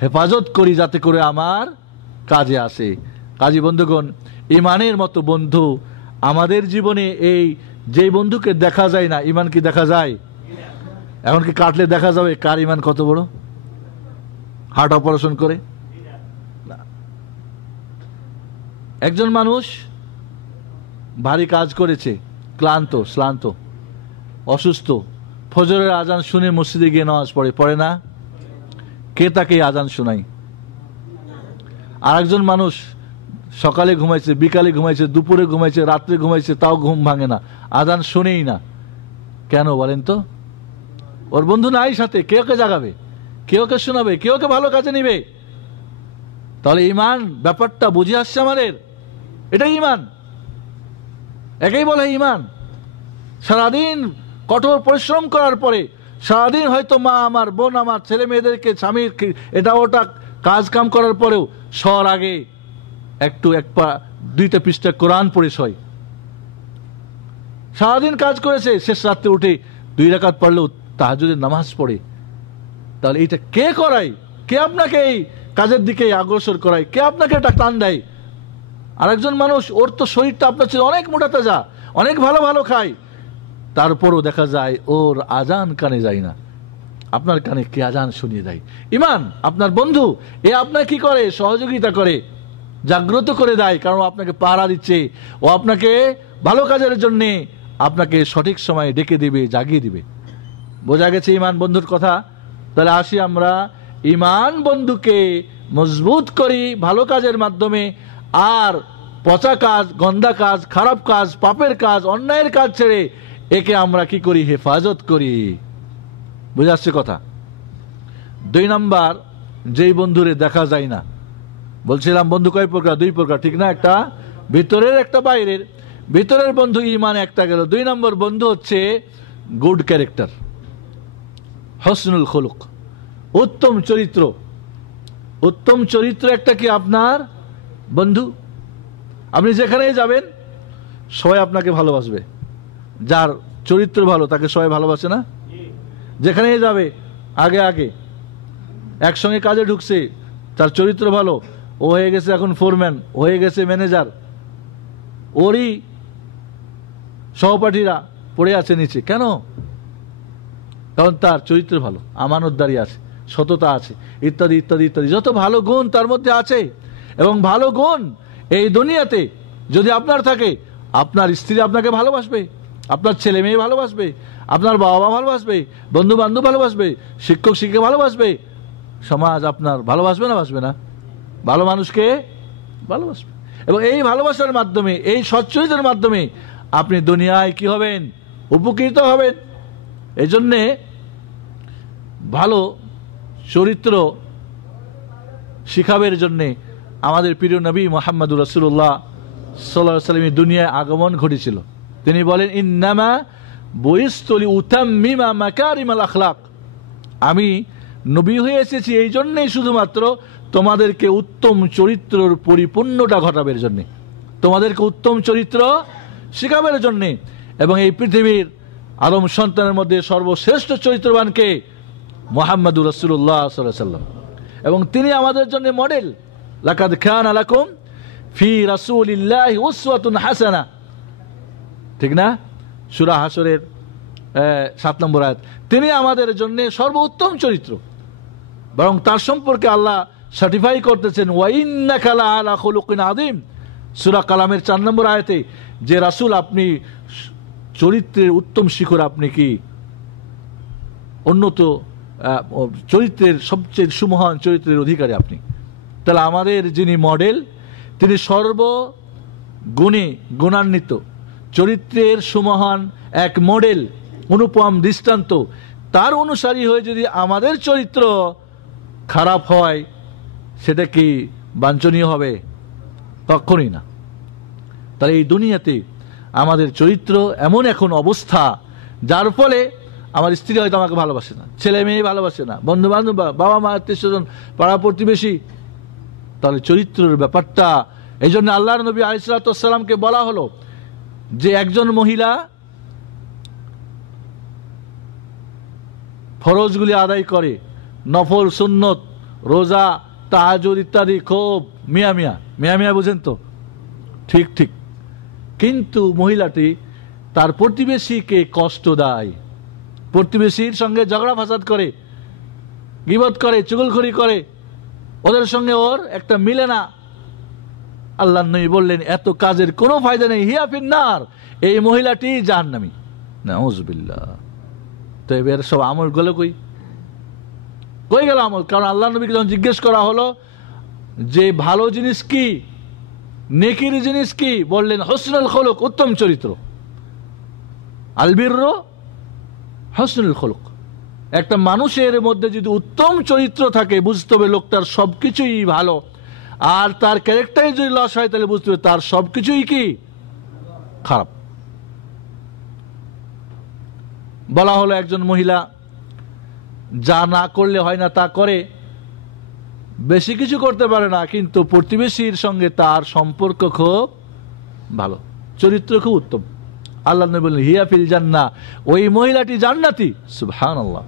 হেফাজত করি, যাতে করে আমার কাজে আসে। কাজী বন্ধুগণ, ঈমানের মতো বন্ধু আমাদের জীবনে, এই যে বন্ধুকে দেখা যায় না, ঈমান কি দেখা যায়? এখন কি কাটলে দেখা যাবে কার ঈমান কত বড়? হার্ট অপারেশন করে না। একজন মানুষ ভারী কাজ করেছে, ক্লান্ত, শ্রান্ত, অসুস্থ, ফজরের আজান শুনে মসজিদে গিয়ে নামাজ পড়ে না? কে তাকে আজান শোনায়? আর একজন মানুষ সকালে ঘুমাইছে, বিকালে ঘুমাইছে, দুপুরে ঘুমাইছে, রাত্রে ঘুমাইছে, তাও ঘুম ভাঙে না, আজান শুনেই না। কেন বলেন তো? ওর বন্ধু নাই সাথে, কে ওকে জাগাবে, কে ওকে শোনাবে, কে ওকে ভালো কাজে নিবে? তাহলে ঈমান ব্যাপারটা বুঝে আসছে আমাদের, এটাই ঈমান। একেই বলে ঈমান। সারাদিন কঠোর পরিশ্রম করার পরে, সারাদিন হয়তো মা আমার, বোন আমার, ছেলে মেয়েদেরকে, স্বামীর এটা ওটা কাজ কাম করার পরেও শোয়ার আগে একটু 2টা পৃষ্ঠা কোরআন পড়ে শোয়। সারাদিন কাজ করেছে, শেষ রাত্রে উঠে 2 রাকাত পড়লেও তাহাজ্জুদের নামাজ পড়ে। তাহলে এটা কে করায়? কে আপনাকে এই কাজের দিকে অগ্রসর করায়? কে আপনাকে এটা টান দেয়? আরেকজন মানুষ, ওর তো শরীরটা আপনার চেয়ে অনেক মোটা তাজা, অনেক ভালো ভালো খায়, তারপরও দেখা যায় ওর আজান কানে যায় না। আপনার কানে কে আজান শুনিয়ে দেয়? ঈমান। আপনার বন্ধু, এ আপনার কি করে? সহযোগিতা করে, জাগ্রত করে দেয়, কারণ আপনাকে পাহারা দিচ্ছে, ও আপনাকে ভালো কাজের জন্য আপনাকে সঠিক সময়ে ডেকে দিবে, জাগিয়ে দিবে। বোঝা গেছে ঈমান বন্ধুর কথা? তাহলে আসি আমরা ঈমান বন্ধুকে মজবুত করি ভালো কাজের মাধ্যমে, আর পচা কাজ, গন্দা কাজ, খারাপ কাজ, পাপের কাজ, অন্যায়ের কাজ ছেড়ে একে আমরা কি করি? হেফাজত করি। বুঝে আসছে কথা? 2 নাম্বার, যেই বন্ধুরে দেখা যায় না। বলছিলাম বন্ধু কয় প্রকার? 2 প্রকার, ঠিক না? একটা ভিতরের, একটা বাইরের। ভিতরের বন্ধু ঈমান একটা গেল। 2 নম্বর বন্ধু হচ্ছে গুড ক্যারেক্টার। হসনুল খুলুক, উত্তম চরিত্র। উত্তম চরিত্র একটা কি আপনার বন্ধু। আপনি যেখানেই যাবেন সবাই আপনাকে ভালোবাসবে। যার চরিত্র ভালো তাকে সবাই ভালোবাসে না? যেখানেই যাবে আগে আগে একসঙ্গে কাজে ঢুকছে, তার চরিত্র ভালো, ও হয়ে গেছে এখন ফোরম্যান, হয়ে গেছে ম্যানেজার, ওরই সহপাঠীরা পড়ে আছে নিচে। কেন? কারণ তার চরিত্র ভালো, আমানতদারি আছে, সততা আছে, ইত্যাদি ইত্যাদি ইত্যাদি। যত ভালো গুণ তার মধ্যে আছে। এবং ভালো গুণ এই দুনিয়াতে যদি আপনার থাকে, আপনার স্ত্রী আপনাকে ভালোবাসবে, আপনার ছেলে মেয়ে ভালোবাসবে, আপনার বাবা মা ভালোবাসবে, বন্ধু বান্ধব ভালোবাসবে, শিক্ষক শিক্ষিকা ভালোবাসবে, সমাজ আপনার ভালোবাসবে না বাসবে না? ভালো মানুষকে ভালোবাসবে। এবং এই ভালোবাসার মাধ্যমে, এই সচ্চরিত্রের মাধ্যমে আপনি দুনিয়ায় কি হবেন? উপকৃত হবেন। এই জন্যে ভালো চরিত্র শিখাবের জন্যে আমাদের প্রিয় নবী মুহাম্মদুর রাসূলুল্লাহ সাল্লাল্লাহু আলাইহি ওয়াসাল্লাম দুনিয়ায় আগমন ঘটেছিল। তিনি বলেন, ইন্নামা বুইসতু লিউতাম্মিমা মাকারিমাল আখলাক, আমি নবী হয়ে এসেছি এই জন্যই শুধুমাত্র তোমাদেরকে উত্তম চরিত্রের পরিপূর্ণতা ঘটাবের জন্যে, তোমাদেরকে উত্তম চরিত্র শিখাবের জন্যে। এবং এই পৃথিবীর আদম সন্তানের মধ্যে সর্বশ্রেষ্ঠ চরিত্রবানকে মুহাম্মদুর রাসূলুল্লাহ সাল্লাল্লাহু আলাইহি ওয়াসাল্লাম। এবং তিনি আমাদের জন্য মডেল। লাকাদ কানা লাকুম ফি রাসূলিল্লাহি উসওয়াতুন হাসানাহ, ঠিক না? সূরা হাসরের 7 নম্বর আয়াত। তিনি আমাদের জন্য সর্বোত্তম চরিত্র। বরং তার সম্পর্কে আল্লাহ সার্টিফাই করতেছেন, ওয়া ইন্নাকা লাআলা খুলুকিন আযীম, সূরা কালামের 4 নম্বর আয়াতে, যে রাসূল আপনি চরিত্রের উত্তম শিখর, আপনি কি উন্নত চরিত্রের সবচেয়ে সুমহান চরিত্রের অধিকারী আপনি। তাহলে আমাদের যিনি মডেল, তিনি সর্বগুণে গুণান্বিত, চরিত্রের সুমহান এক মডেল, অনুপম দৃষ্টান্ত। তার অনুসারী হয়ে যদি আমাদের চরিত্র খারাপ হয়, সেটা কি বাঞ্ছনীয় হবে? কখনই না। তাহলে এই দুনিয়াতে আমাদের চরিত্র এমন এখন অবস্থা, যার ফলে আমার স্ত্রী হয়তো আমাকে ভালোবাসে না, ছেলে মেয়ে ভালোবাসে না, বন্ধু বান্ধব, বাবা মা, আত্মীয় স্বজন, পাড়া প্রতিবেশী। তাহলে চরিত্রের ব্যাপারটা, এই জন্য আল্লাহর নবী আলাইহিস সালামকে বলা হলো যে একজন মহিলা ফরজগুলি আদায় করে, নফল সুন্নত, রোজা, তাহাজ্জুদ ইত্যাদি, খুব মিয়া মিয়া মিয়া মিয়া, বুঝেন তো? ঠিক ঠিক। কিন্তু মহিলাটি তার প্রতিবেশীকে কষ্ট দেয়, প্রতিবেশীর সঙ্গে ঝগড়া ফাসাদ করে, গীবত করে, চুগলখড়ি করে, ওদের সঙ্গে ওর একটা মিলে না। আল্লাহর নবী বললেন, এত কাজের কোনো ফায়দা নেই, হিয়া ফিন্নার, এই মহিলাটি জাহান্নামী। নাউযুবিল্লাহ। তো এবার সব আমল গুলো কই গেল আমল? কারণ আল্লাহর নবীকে যখন জিজ্ঞেস করা হলো যে ভালো জিনিস কি, নেকির জিনিস কি, বললেন হসনুল খুলুক, উত্তম চরিত্র। আল বিররু হসনুল খুলুক। একটা মানুষের মধ্যে যদি উত্তম চরিত্র থাকে, বুঝতে হবে লোকটার সবকিছুই ভালো। আর তার ক্যারেক্টারে যদি লস হয়, তাহলে বুঝতে হবে তার সবকিছুই কি খারাপ। বলা হলো একজন মহিলা যা না করলে হয় না তা করে, বেশি কিছু করতে পারে না, কিন্তু প্রতিবেশীর সঙ্গে তার সম্পর্ক খুব ভালো, চরিত্র খুব উত্তম। আল্লাহ নবী বললেন, হিয়া ফিল জান্নাহ, ওই মহিলাটি জান্নাতি। সুবহানাল্লাহ।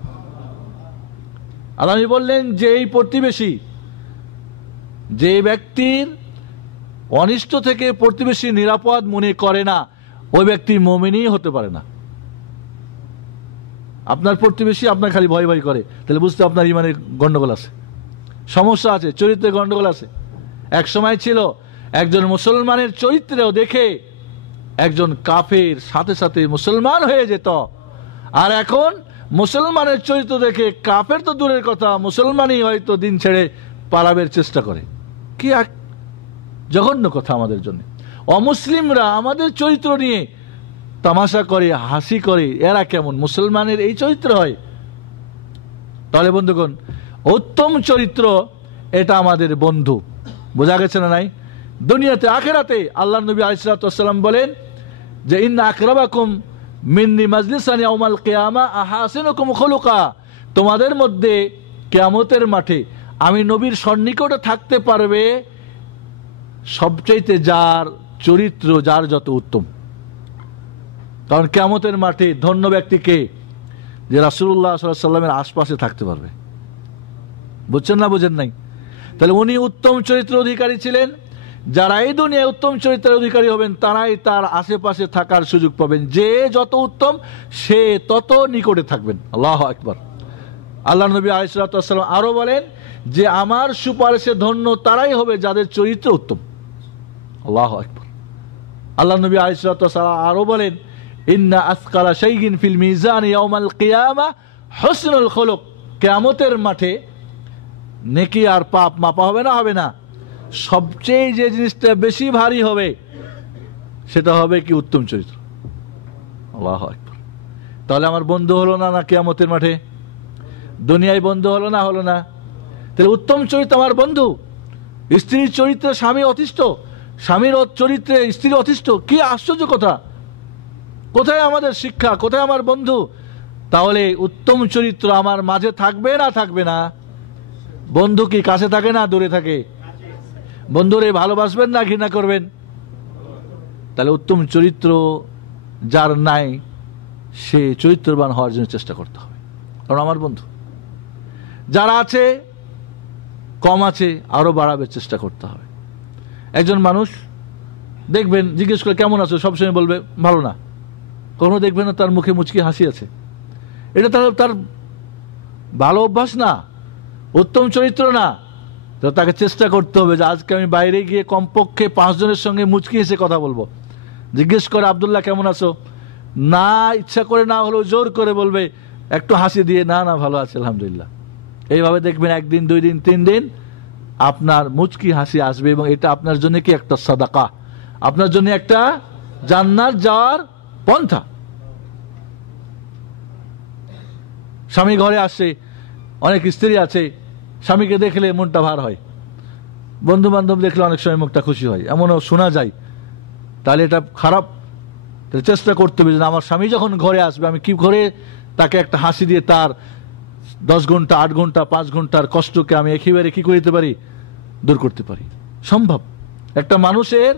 আল্লাহ নবী বললেন যে এই প্রতিবেশী, যে ব্যক্তির অনিষ্ট থেকে প্রতিবেশী নিরাপদ মনে করে না, ওই ব্যক্তি মুমিনই হতে পারে না। আপনার প্রতিবেশী আপনার খালি ভয় ভয় করে, তাহলে বুঝতে আপনার ইমানের গন্ডগোল আছে, সমস্যা আছে, চরিত্রের গন্ডগোল আছে। এক সময় ছিল একজন মুসলমানের চরিত্রেও দেখে একজন কাফের সাথে সাথে মুসলমান হয়ে যেত, আর এখন মুসলমানের চরিত্র দেখে কাফের তো দূরের কথা, মুসলমানই হয়তো দিন ছেড়ে পালাবের চেষ্টা করে। কি এক জঘন্য কথা আমাদের জন্য। অমুসলিমরা আমাদের চরিত্র নিয়ে তামাশা করে, হাসি করে, এরা কেমন মুসলমানের এই চরিত্র হয়? তাহলে বন্ধুগণ, উত্তম চরিত্র এটা আমাদের বন্ধু। বোঝা গেছে না নাই? দুনিয়াতে আখিরাতে আল্লাহর নবী আলাইহিস সালাম বলেন যে ইন্না আকরাবাকুম মিন্নি মাজলিসান ইয়াউমাল কিয়ামা আহাসিনুকুম খুলুকা, তোমাদের মধ্যে কিয়ামতের মাঠে আমি নবীর সন্নিকটে থাকতে পারবে সবচাইতে যার চরিত্র যার যত উত্তম। কারণ কিয়ামতের মাঠে ধন্য ব্যক্তিকে যে রাসূলুল্লাহ সাল্লাল্লাহু আলাইহি ওয়াসাল্লামের আশপাশে থাকতে পারবে। বুঝছেন না বুঝেন নাই? তাহলে উনি উত্তম চরিত্র অধিকারী ছিলেন। যারা এই দুনিয়ায় উত্তম চরিত্রের অধিকারী হবেন তারাই তার আশেপাশে থাকার সুযোগ পাবেন। যে যত উত্তম সে তত নিকটে থাকবেন। আল্লাহু আকবার। আল্লাহ নবী আলাইহিস সালাতু ওয়াস সালাম আরো বলেন যে আমার সুপারিশে ধন্য তারাই হবে যাদের চরিত্র উত্তম। আল্লাহু আকবার। আল্লাহ নবী আলাইহিস সালাতু ওয়াস সালাম আরো বলেন ইন্না আসকালা শাইইন ফিল মিজান ইয়াউমাল কিয়ামা হুসনুল খুলুক। কিয়ামতের মাঠে নেকি আর পাপ মাপা হবে না? হবে না। সবচেয়ে যে জিনিসটা বেশি ভারী হবে সেটা হবে কি? উত্তম চরিত্র। আল্লাহু আকবার। তাহলে আমার বন্ধু হলো না কিয়ামতের মাঠে? দুনিয়ায় বন্ধু হলো না? হলো না। তাহলে উত্তম চরিত্র আমার বন্ধু। স্ত্রীর চরিত্রে স্বামী অতিষ্ঠ, স্বামীর চরিত্রে স্ত্রী অতিষ্ঠ। কি আশ্চর্য কথা! কোথায় আমাদের শিক্ষা, কোথায় আমার বন্ধু? তাহলে উত্তম চরিত্র আমার মাঝে থাকবে না থাকবে না? বন্ধু কি কাছে থাকে না দূরে থাকে? বন্ধুরে ভালোবাসবেন না ঘৃণা করবেন? তাহলে উত্তম চরিত্র যার নাই সে চরিত্রবান হওয়ার জন্য চেষ্টা করতে হবে। কারণ আমার বন্ধু যারা আছে কম আছে আরো বাড়াবে চেষ্টা করতে হবে। একজন মানুষ দেখবেন জিজ্ঞেস করে কেমন আছো, সবসময় বলবে ভালো না। কখনো দেখবেন না তার মুখে মুচকি হাসি আছে। এটা তার ভালো অভ্যাস না, উত্তম চরিত্র না। তো তাকে চেষ্টা করতে হবে যে আজকে আমি বাইরে গিয়ে কমপক্ষে 5 জনের সঙ্গে মুচকি হেসে কথা বলবো। জিজ্ঞেস করে আব্দুল্লাহ কেমন আছো, না ইচ্ছা করে না হলেও জোর করে বলবে, একটু হাসি দিয়ে না না ভালো আছে আলহামদুলিল্লাহ। এইভাবে দেখবেন 1 দিন 2 দিন 3 দিন আপনার মুচকি হাসি আসবে এবং এটা আপনার জন্য কি একটা সাদাকা, আপনার জন্য একটা জান্নাত যাওয়ার পন্থা। স্বামী ঘরে আসে, অনেক স্ত্রী আছে স্বামীকে দেখলে মনটা ভার হয়, বন্ধু বান্ধব দেখলে অনেক সময় মুখটা খুশি হয়, এমনও শোনা যায়। তাহলে এটা খারাপ। চেষ্টা করতে হবে যে আমার স্বামী যখন ঘরে আসবে আমি কি করে তাকে একটা হাসি দিয়ে তার 10 ঘন্টা 8 ঘন্টা 5 ঘন্টার কষ্টকে আমি একেবারে কি করতে পারি, দূর করতে পারি। সম্ভব। একটা মানুষের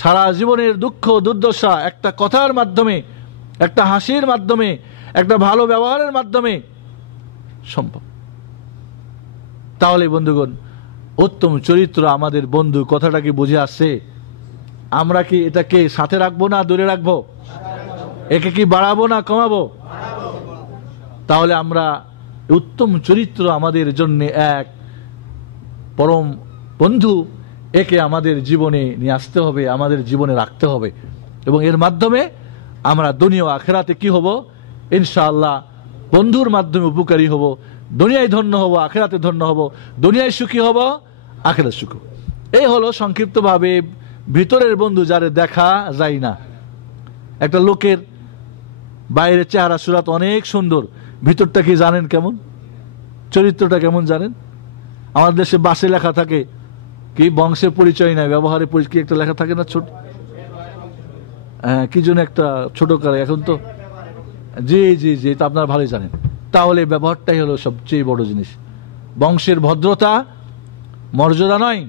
সারা জীবনের দুঃখ দুর্দশা একটা কথার মাধ্যমে, একটা হাসির মাধ্যমে, একটা ভালো ব্যবহারের মাধ্যমে সম্ভব। তাহলে বন্ধুগণ উত্তম চরিত্র আমাদের বন্ধু কথাটা কি বুঝে আসছে? আমরা কি এটাকে সাথে রাখবো না দূরে রাখবো? একে কি বাড়াবো না কমাবো? তাহলে আমরা উত্তম চরিত্র আমাদের জন্য এক পরম বন্ধু, একে আমাদের জীবনে নিয়ে আসতে হবে, আমাদের জীবনে রাখতে হবে এবং এর মাধ্যমে আমরা দুনিয়া ও আখিরাতে কি হব? ইনশাআল্লাহ বন্ধুর মাধ্যমে উপকারী হব, দুনিয়ায় ধন্য হব, আখিরাতে ধন্য হব, দুনিয়ায় সুখী হব, আখিরাতে সুখী। এই হলো সংক্ষিপ্তভাবে ভিতরের বন্ধু যারে দেখা যায় না। একটা লোকের বাইরের চেহারা সুরাত অনেক সুন্দর, ভিতরটা কি জানেন কেমন? চরিত্রটা কেমন জানেন? আমাদের দেশে বাসে লেখা থাকে কি বংশের পরিচয় নাই ব্যবহারের পরিচয়, কি একটা লেখা থাকে না ছোট, হ্যাঁ কি জন্য একটা ছোট করে এখন তো, জি জি জি তা আপনারা ভালোই জানেন। তাহলে ব্যবহারটাই হলো সবচেয়ে বড় জিনিস। বংশের ভদ্রতা মর্যাদা নয়,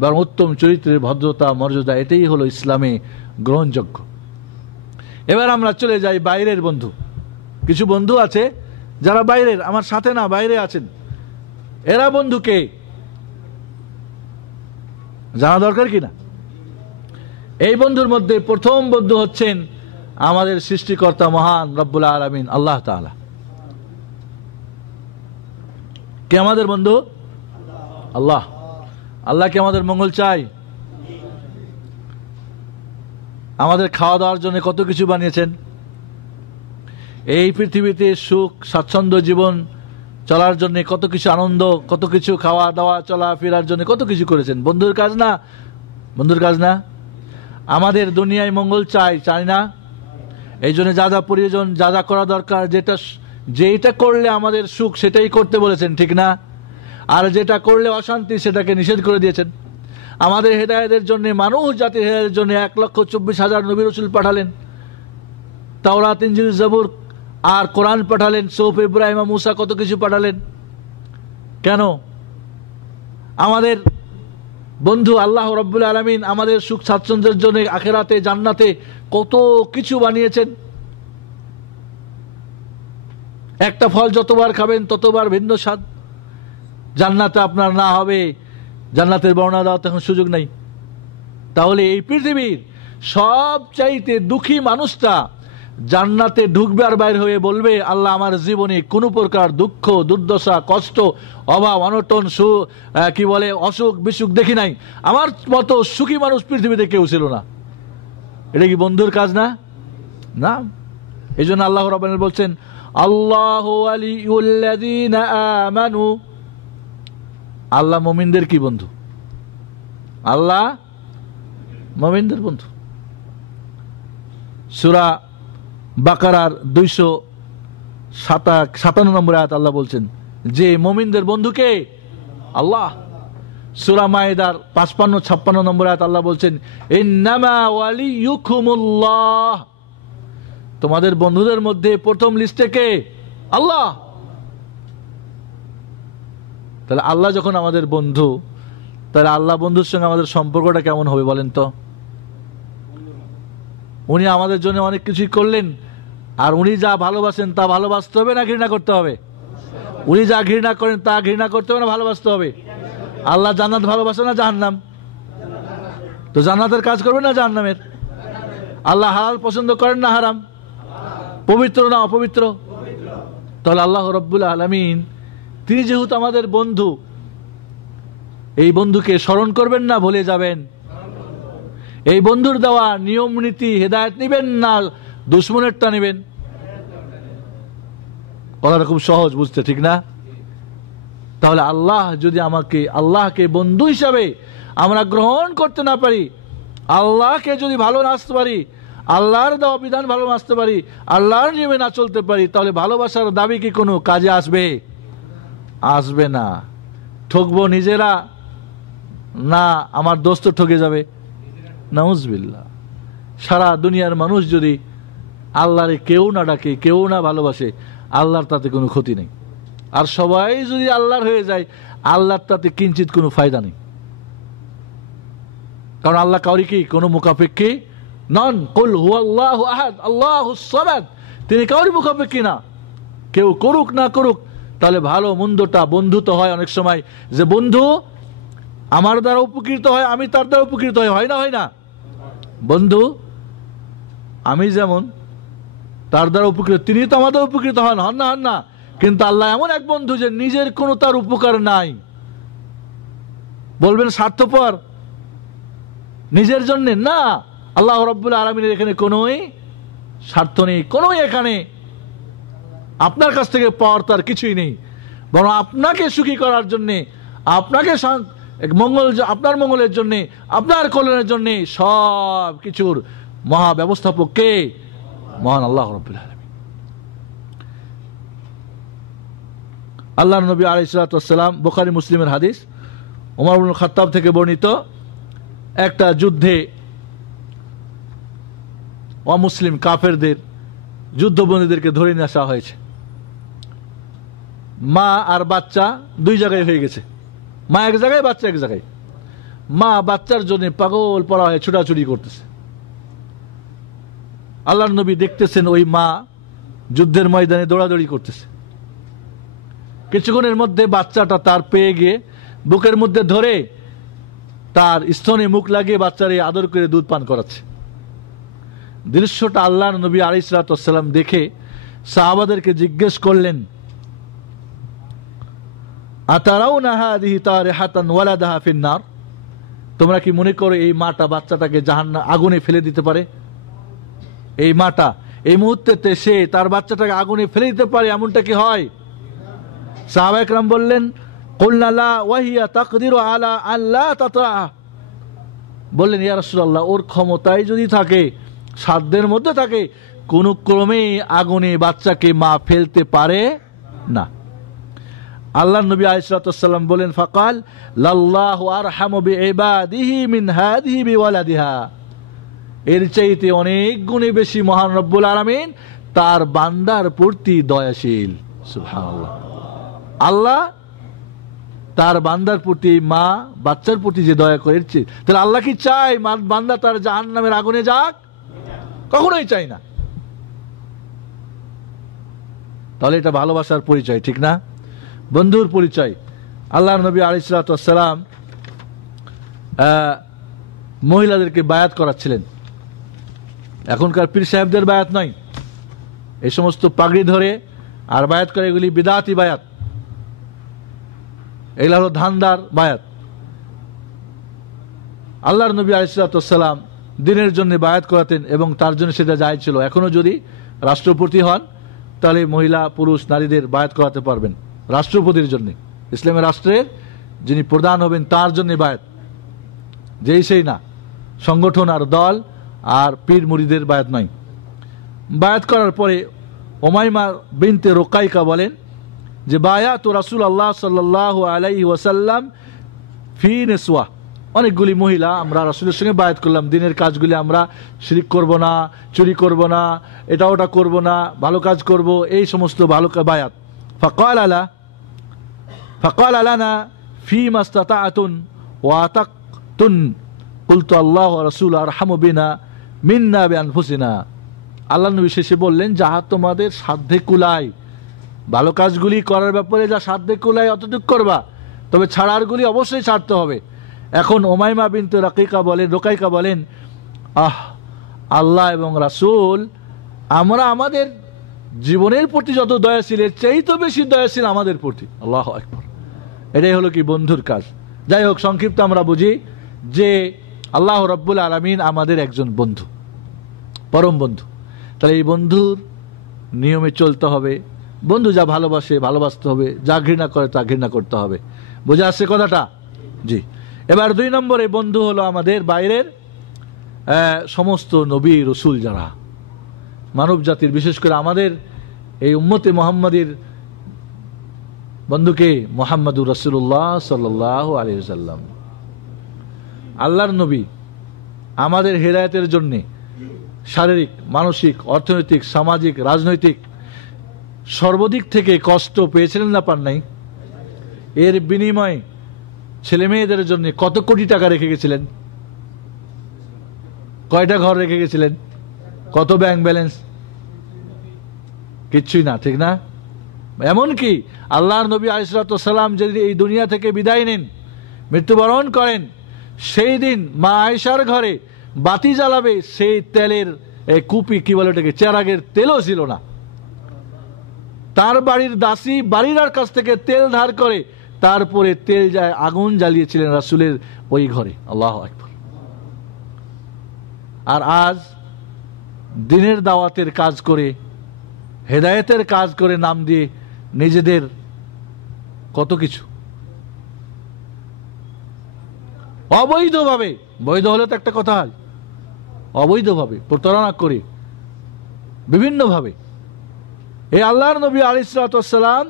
বরং উত্তম চরিত্রের ভদ্রতা মর্যাদা, এটাই হলো ইসলামে গ্রহণযোগ্য। এবার আমরা চলে যাই বাইরের বন্ধু। কিছু বন্ধু আছে যারা বাইরের, আমার সাথে না, বাইরে আছেন। এরা বন্ধুকে জানা দরকার কিনা? এই বন্ধুর মধ্যে প্রথম বন্ধু হচ্ছেন আমাদের সৃষ্টিকর্তা মহান রব্বুল আলামিন আল্লাহ তাআলা। কে আমাদের বন্ধু? আল্লাহ। আল্লাহ কি আমাদের মঙ্গল চাই? আমাদের খাওয়া দাওয়ার জন্য কত কিছু বানিয়েছেন। এই পৃথিবীতে সুখ স্বাচ্ছন্দ্য জীবন চলার জন্য কত কিছু আনন্দ, কত কিছু খাওয়া দাওয়া চলা ফেরার জন্য কত কিছু করেছেন। বন্ধুর কাজ না? বন্ধুর কাজ না? আমাদের দুনিয়ায় মঙ্গল চাই না? এই জন্য যা যা প্রয়োজন, যা যা করা দরকার, যেটা করলে আমাদের সুখ সেটাই করতে বলেছেন, ঠিক না? আর যেটা করলে অশান্তি সেটাকে নিষেধ করে দিয়েছেন। আমাদের হেদায়েতের জন্য, মানুষ জাতির হেদায়েতের জন্য 1,24,000 নবী রাসূল পাঠালেন। তাওরাত, ইনজিল, জাবুর আর কোরআন পাঠালেন, সৌফ ইব্রাহিম মুসা, কত কিছু পাঠালেন। কেন? আমাদের বন্ধু আল্লাহ রাব্বুল আলামিন আমাদের সুখ স্বাচ্ছন্দ্যের জন্য আখিরাতে জান্নাতে কত কিছু বানিয়েছেন। একটা ফল যতবার খাবেন ততবার ভিন্ন স্বাদ। জান্নাতে আপনার না হবে, জান্নাতের বর্ণনা দেওয়ার এখন সুযোগ নাই। তাহলে এই পৃথিবীর সবচাইতে দুঃখী মানুষটা জান্নাতে ঢুকবে আর বাইর হয়ে বলবে, আল্লাহ আমার জীবনে কোনো প্রকার দুঃখ, দুর্দশা, কষ্ট, অভাব, অনটন, কি বলে অসুখ বিসুখ দেখি নাই, আমার মতো সুখী মানুষ পৃথিবীতে কেউ ছিল না। এটা কি বন্ধুর কাজ না? না। এই জন্য আল্লাহ রাব্বুল আলামিন বলছেন, আল্লাহু ওয়ালিউল্লাযীনা আমানু, আল্লাহ মুমিনদের কি বন্ধু? আল্লাহ মুমিনদের বন্ধু। সূরা বাকারার 257 নম্বর আয়াত আল্লাহ বলছেন যে মুমিনদের বন্ধু কে? আল্লাহ। সূরা মায়েদার 55-56 নম্বর আয়াত আল্লাহ বলছেন, ইন্নামা ওয়ালিয়ুকুমুল্লাহ, তোমাদের বন্ধুদের মধ্যে প্রথম লিস্টে কে? আল্লাহ। তাহলে আল্লাহ যখন আমাদের বন্ধু, তাহলে আল্লাহ বন্ধুর সঙ্গে আমাদের সম্পর্কটা কেমন হবে বলেন তো? উনি আমাদের জন্য অনেক কিছুই করলেন, আর উনি যা ভালোবাসেন তা ভালোবাসতে হবে না ঘৃণা করতে হবে? উনি যা ঘৃণা করেন তা ঘৃণা করতে হবে না ভালোবাসতে হবে? আল্লাহ জান্নাত ভালোবাসে না জাহান্নাম? তো জান্নাতের কাজ করবে না জাহান্নামের? আল্লাহ হালাল পছন্দ করেন না হারাম? পবিত্র না অপবিত্র? তাহলে আল্লাহ রাব্বুল আলামিন তিনি যেহেতু আমাদের বন্ধু, এই বন্ধুকে স্মরণ করবেন না ভুলে যাবেন? এই বন্ধুর দেওয়া নিয়ম নীতি হেদায়েত নিবেন না দুশমনেরটা নিবেন? কথাটা খুব সহজ বুঝতে, ঠিক না? তাহলে আল্লাহ যদি আমাকে, আল্লাহকে বন্ধু হিসাবে আমরা গ্রহণ করতে না পারি, আল্লাহকে যদি ভালো না আসতে পারি, আল্লাহর দেওয়া বিধান ভালো না আসতে পারি, আল্লাহর নিয়মে না চলতে পারি, তাহলে ভালোবাসার দাবি কি কোনো কাজে আসবে? আসবে না। ঠকবো নিজেরা, না আমার দোস্ত ঠকে যাবে? নাউজুবিল্লাহ। সারা দুনিয়ার মানুষ যদি আল্লাহরে কেউ না ডাকে, কেউ না ভালোবাসে, আল্লাহর তাতে কোনো ক্ষতি নেই। আর সবাই যদি আল্লাহর হয়ে যায়, আল্লাহর তাতে কিঞ্চিত কোনো ফায়দা নেই। কারণ আল্লাহ কাউরি কি কোনো মুখাপেক্ষী নন। কুল হুয়াল্লাহু আহাদ আল্লাহুস সামাদ, তিনি কাউরি মুখাপেক্ষী না। কেউ করুক না করুক, তাহলে ভালো মন্দটা বন্ধু তো হয় অনেক সময়, যে বন্ধু আমার দ্বারা উপকৃত হয়, আমি তার দ্বারা উপকৃত হয় না? হয় না? বন্ধু আমি যেমন তার দ্বারা উপকৃত, তিনি তো আমাদের উপকৃত হন না? হন না? কিন্তু আল্লাহ এমন এক বন্ধু যে নিজের কোনো তার উপকার নাই। বলবেন স্বার্থপর, নিজের জন্য না। আল্লাহ রাব্বুল আলামিনের এখানে কোনোই স্বার্থ নেই, কোনোই এখানে আপনার কাছ থেকে পাওয়ার তার কিছুই নেই, বরং আপনাকে সুখী করার জন্যে, আপনাকে মঙ্গল, আপনার মঙ্গলের জন্যে, আপনার কল্যাণের জন্যে সব কিছুর মহা ব্যবস্থাপক কে? মহান আল্লাহ রাব্বুল আলামিন। আল্লাহর নবী আলাইহিস সালাতু ওয়াস সালাম, বুখারী মুসলিমের হাদিস, ওমর ইবনে খাত্তাব থেকে বর্ণিত, একটা যুদ্ধে অমুসলিম কাফেরদের যুদ্ধবন্দীদেরকে ধরে নিয়ে আসা হয়েছে। মা আর বাচ্চা দুই জায়গায় হয়ে গেছে, মা এক জায়গায়, বাচ্চা এক জায়গায়। মা বাচ্চার জন্য পাগল পড়া হয়ে ছুটাছুটি করতেছে। আল্লাহর নবী দেখতেছেন ওই মা যুদ্ধের ময়দানে দৌড়াদৌড়ি করতেছে। কিছুক্ষণের মধ্যে বাচ্চাটা তার পেয়ে গিয়ে বুকের মধ্যে ধরে তার স্তনে মুখ লাগিয়ে বাচ্চারে আদর করে দুধ পান করাচ্ছে। দৃশ্যটা আল্লাহর নবী আলাইহিস সালাতু ওয়াস সালাম দেখে সাহাবাদেরকে জিজ্ঞেস করলেন, আতারাউনা হাযিহি তারিহাতান ওয়ালাদাহা ফিন-নার, তোমরা কি মনে করো এই মাটা বাচ্চাটাকে জাহান্নাম, আগুনে ফেলে দিতে পারে? এই মাটা এই মুহূর্তে সে তার বাচ্চাটাকে আগুনে ফেলে দিতে পারে, এমনটা কি হয়? সাহাবা একরাম বললেন, কুলনা লা ওয়া হিয়া তাকদিরু আলা আল্লা তাতরা, বললেন ইয়া রাসূলুল্লাহ, ওর ক্ষমতায় যদি থাকে, সাধ্যের মধ্যে থাকে, কোন ক্রমে আগুনে বাচ্চাকে মা ফেলতে পারে না। আল্লাহর নবী আলাইহিস সালাতু ওয়াস সালাম বলেন, ফাকাল লাল্লাহু আরহামু বিইবাদিহি মিন হাযিহি বিওয়ালাদিহা, এর চাইতে অনেক গুণে বেশি মহান রব্বুল আলামিন তার বান্দার প্রতি দয়াশীল। সুবহানাল্লাহ। আল্লাহ তার বান্দার প্রতি, মা বাচ্চার প্রতি যে দয়া করেছে, তাহলে আল্লাহ কি চায় বান্দা তার জাহান্নামের আগুনে যাক? কখনোই চাই না। তাহলে এটা ভালোবাসার পরিচয়, ঠিক না? বন্ধুর পরিচয়। আল্লাহর নবী আলাইহিস সালাতু ওয়াস সালাম মহিলাদেরকে বায়াত করাচ্ছিলেন। এখনকার পীর সাহেবদের বায়াত নয়, এই সমস্ত পাগড়ি ধরে আর বায়াত করে, এগুলি বিদআতি বায়াত, এগুলো হলো ধান্দার বায়াত। আল্লাহর নবী আলাইহিস সালাতু ওয়াস সালাম দিনের জন্য বায়াত করাতেন এবং তার জন্য সেটা জায়েজ ছিল। এখনো যদি রাষ্ট্রপতি হন তাহলে মহিলা পুরুষ নারীদের বায়াত করাতে পারবেন। রাষ্ট্রপতির জন্য, ইসলামের রাষ্ট্রের যিনি প্রধান হবেন তার জন্য বায়াত, যেই সেই না, সংগঠন আর দল আর পীর মুরিদের বায়াত নয়। বায়াত করার পরে উমাইমা বিনতে রুকাইকা বলেন যে বায়াত রাসূলুল্লাহ সাল্লাল্লাহু আলাইহি ওয়াসাল্লাম ফি নিসওয়া, অনেকগুলি মহিলা আমরা রাসূলের সঙ্গে বায়াত করলাম, দিনের কাজগুলি আমরা শিরক করব না, চুরি করব না, এটা ওটা করব না, ভালো কাজ করব, এই সমস্ত ভালো বায়াত। ফাকাল লানা ফীমা ইসতাতা'তুন ওয়া আতাকতুন কুলতু আল্লাহু ওয়া রাসূলুহু আরহামু বিনা মিন্না বিআনফুসিনা। আল্লাহ নবী শেষে বললেন, যাহা তোমাদের সাধ্যে কুলায়, ভালো কাজগুলি করার ব্যাপারে যা সাধ্যে কুলায় অতটুকু করবা, তবে ছাড়ারগুলি অবশ্যই ছাড়তে হবে। এখন উমাইমা বিনতে রুকাইকা বলেন, আল্লাহ এবং রাসূল, আমরা আমাদের জীবনের প্রতি যত দয়াশীল, এর চাইতে বেশি দয়াশীল আমাদের প্রতি। আল্লাহু আকবার। এটাই হলো কি বন্ধুর কাজ। যাই হোক, সংক্ষিপ্ত আমরা বুঝি যে আল্লাহ রাব্বুল আলামিন আমাদের একজন বন্ধু, পরম বন্ধু। তাহলে এই বন্ধুর নিয়মে চলতে হবে। বন্ধু যা ভালোবাসে ভালোবাসতে হবে, যা ঘৃণা করে তা ঘৃণা করতে হবে। বুঝে আসছে কথাটা? জি। এবার 2 নম্বরে বন্ধু হলো আমাদের বাইরের সমস্ত নবী রসুল, যারা মানব জাতির, বিশেষ করে আমাদের এই উম্মতে মুহাম্মাদীর বন্ধুকে মুহাম্মাদুর রাসূলুল্লাহ সাল্লাল্লাহু আলাইহি ওয়াসাল্লাম। আল্লাহর নবী আমাদের হেদায়েতের জন্য শারীরিক, মানসিক, অর্থনৈতিক, সামাজিক, রাজনৈতিক সর্বদিক থেকে কষ্ট পেয়েছিলেন না, পান নাই? এর বিনিময়ে ছেলে মেয়েদের জন্য কত কোটি টাকা রেখে গেছিলেন? কয়টা ঘর রেখে গেছিলেন? কত ব্যাংক ব্যালেন্স? কিচ্ছুই না, ঠিক না? এমনকি আল্লাহর নবী আলাইহিস সালাতু ওয়াস সালাম যদি এই দুনিয়া থেকে বিদায় নেন, মৃত্যুবরণ করেন, সেই দিন মা আয়েশার ঘরে বাতি জ্বালাবে, সেই তেলের কুপি, কি বলে ওটাকে, চেরাগের তেলও ছিল না। তার বাড়ির দাসী বাড়ির কাছ থেকে তেল ধার করে তারপরে তেল যায় আগুন জ্বালিয়েছিলেন রাসূলের ওই ঘরে। আল্লাহু আকবার। আর আজ দিনের দাওয়াতের কাজ করে, হেদায়েতের কাজ করে নাম দিয়ে নিজেদের কত কিছু অবৈধভাবে, বৈধ হলে তো একটা কথা, অবৈধভাবে প্রতারণা করে বিভিন্নভাবে এই আল্লাহর নবী আলাইহিস সালাতু ওয়াস সালাম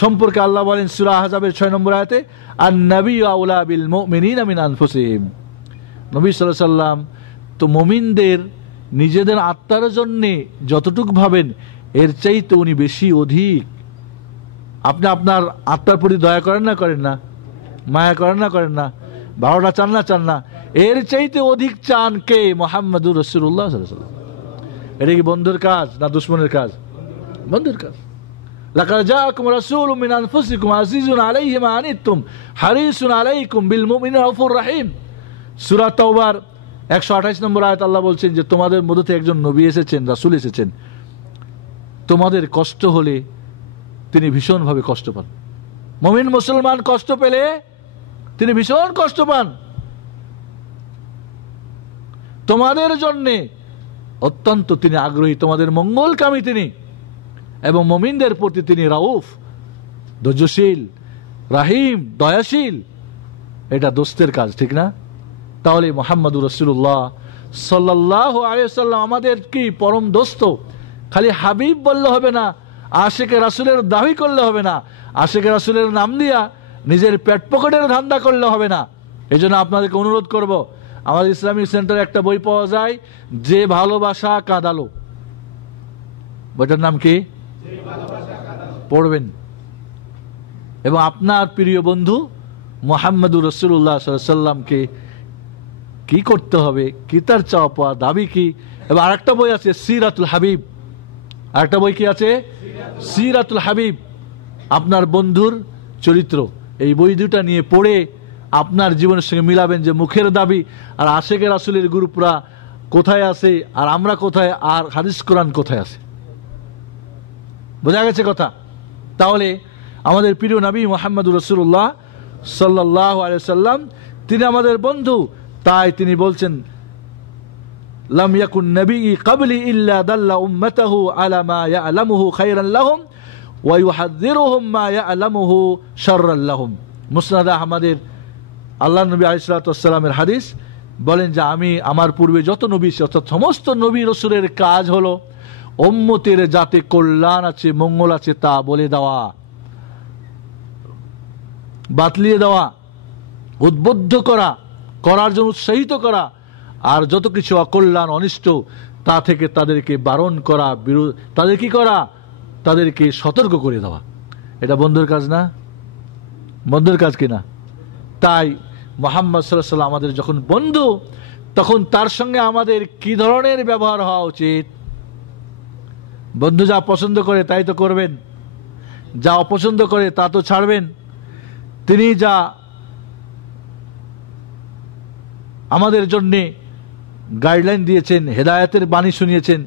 সম্পর্কে আল্লাহ বলেন সূরা আহজাবের 6 নম্বর আয়াতে, আন-নাবিয়্যু আউলা বিল মুমিনিনা মিন আনফুসিহিম। নবী সাল্লাল্লাহু আলাইহি ওয়াসাল্লাম তো মুমিনদের নিজেদের আত্মার জন্য যতটুকু ভাবেন এর চাইতে উনি বেশি, অধিক। আপনি আপনার আত্মার প্রতি দয়া করেন না, করেন না? মায়া করেন না, করেন না? ভালোটা চান না, চান না? এর চাইতে অধিক চান কে? মুহাম্মাদুর রাসূলুল্লাহ সাল্লাল্লাহু আলাইহি ওয়াসাল্লাম। এটা কি বন্ধুর কাজ না দুশমনের কাজ? বন্ধুর কাজ। লাকাদ জাআকুম রাসূলুম মিন আনফুসিকুম আযীজুন আলাইহি মা আনিতুম হারিসুন আলাইকুম বিল মুমিনিনা রাউফুর রহিম। সূরা তাওবার 128 নম্বর আয়াত আল্লাহ বলছেন যে তোমাদের মধ্য থেকে একজন নবী এসেছেন, রাসূল এসেছেন, তোমাদের কষ্ট হলে তিনি ভীষণভাবে কষ্ট পান। মুমিন মুসলমান কষ্ট পেলে তিনি ভীষণ কষ্ট পান। তোমাদের জন্য অত্যন্ত তিনি আগ্রহী, তোমাদের মঙ্গলকামী তিনি, এবং মুমিনদের প্রতি তিনি রাউফ, ধৈর্যশীল, রাহিম, দয়াশীল। এটা দোস্তের কাজ, ঠিক না? তাহলে মুহাম্মাদুর রাসূলুল্লাহ সাল্লাল্লাহু আলাইহি ওয়াসাল্লাম আমাদের কি পরম দোস্ত। খালি হাবিব বললে হবে না, আশিকে রাসূলের দাবি করলে হবে না, আশিকে রাসূলের নাম দিয়া নিজের পেট পকেটের ধান্দা করলে হবে না। এই জন্য আপনাদেরকে অনুরোধ করব, আমাদের ইসলামিক সেন্টারে একটা বই পাওয়া যায়, যে ভালোবাসা কাঁদালো। বইটার নাম কি? পড়বেন। এবং আপনার প্রিয় বন্ধু মুহাম্মদুর রাসূলুল্লাহ সাল্লাল্লাহু আলাইহি সাল্লামকে কি করতে হবে, কি তার চাওয়া পাওয়া, দাবি কি। এবং আরেকটা বই আছে সিরাতুল হাবিব, আরেকটা বই কি আছে? সিরাতুল হাবিব, আপনার বন্ধুর চরিত্র। এই বই দুটা নিয়ে পড়ে আপনার জীবনের সঙ্গে মিলাবেন যে মুখের দাবি আর আশেকের রাসূলের গ্রুপরা কোথায় আছে আর আমরা কোথায়, আর হাদিস কোরআন কোথায় আছে। বোঝা গেছে কথা? তাহলে আমাদের প্রিয় নবী মুহাম্মদুর রাসূলুল্লাহ সাল্লাল্লাহু আলাইহি ওয়াসাল্লাম তিনি আমাদের বন্ধু, তাই তিনি বলছেন লাম ইয়াকুন নবী ক্বাবলি ইল্লা দাল্লা উম্মতাহু আলা মা ইয়ালামুহু খায়রান লাহুম ওয়া ইউহাযযিরুহুম মা ইয়ালামুহু শাররান লাহুম। মুসনাদ আহমদের আল্লাহর নবী আলাইহিস সালাতু ওয়াস সালামের হাদিস বলেন যে আমি আমার পূর্বে যত নবী অর্থাৎ সমস্ত নবী রাসূলের কাজ হলো উম্মতের যাতে কল্যাণ আছে, মঙ্গল আছে তা বলে দেওয়া, বাতলিয়ে দেওয়া, উদ্বুদ্ধ করা, করার জন্য উৎসাহিত করা, আর যত কিছু অকল্যাণ অনিষ্ট তা থেকে তাদেরকে বারণ করা, তাদের কি করা, তাদেরকে সতর্ক করে দেওয়া। এটা বন্ধুর কাজ না? বন্ধুর কাজ কিনা? তাই মুহাম্মদ সাল্লাল্লাহু আলাইহি ওয়াসাল্লাম আমাদের যখন বন্ধু, তখন তার সঙ্গে আমাদের কি ধরনের ব্যবহার হওয়া উচিত? বন্ধু যা পছন্দ করে তাই তো করবেন, যা অপছন্দ করে তা তো ছাড়বেন। তিনি যা আমাদের জন্যে গাইডলাইন দিয়েছেন, হেদায়েতের বাণী শুনিয়েছেন,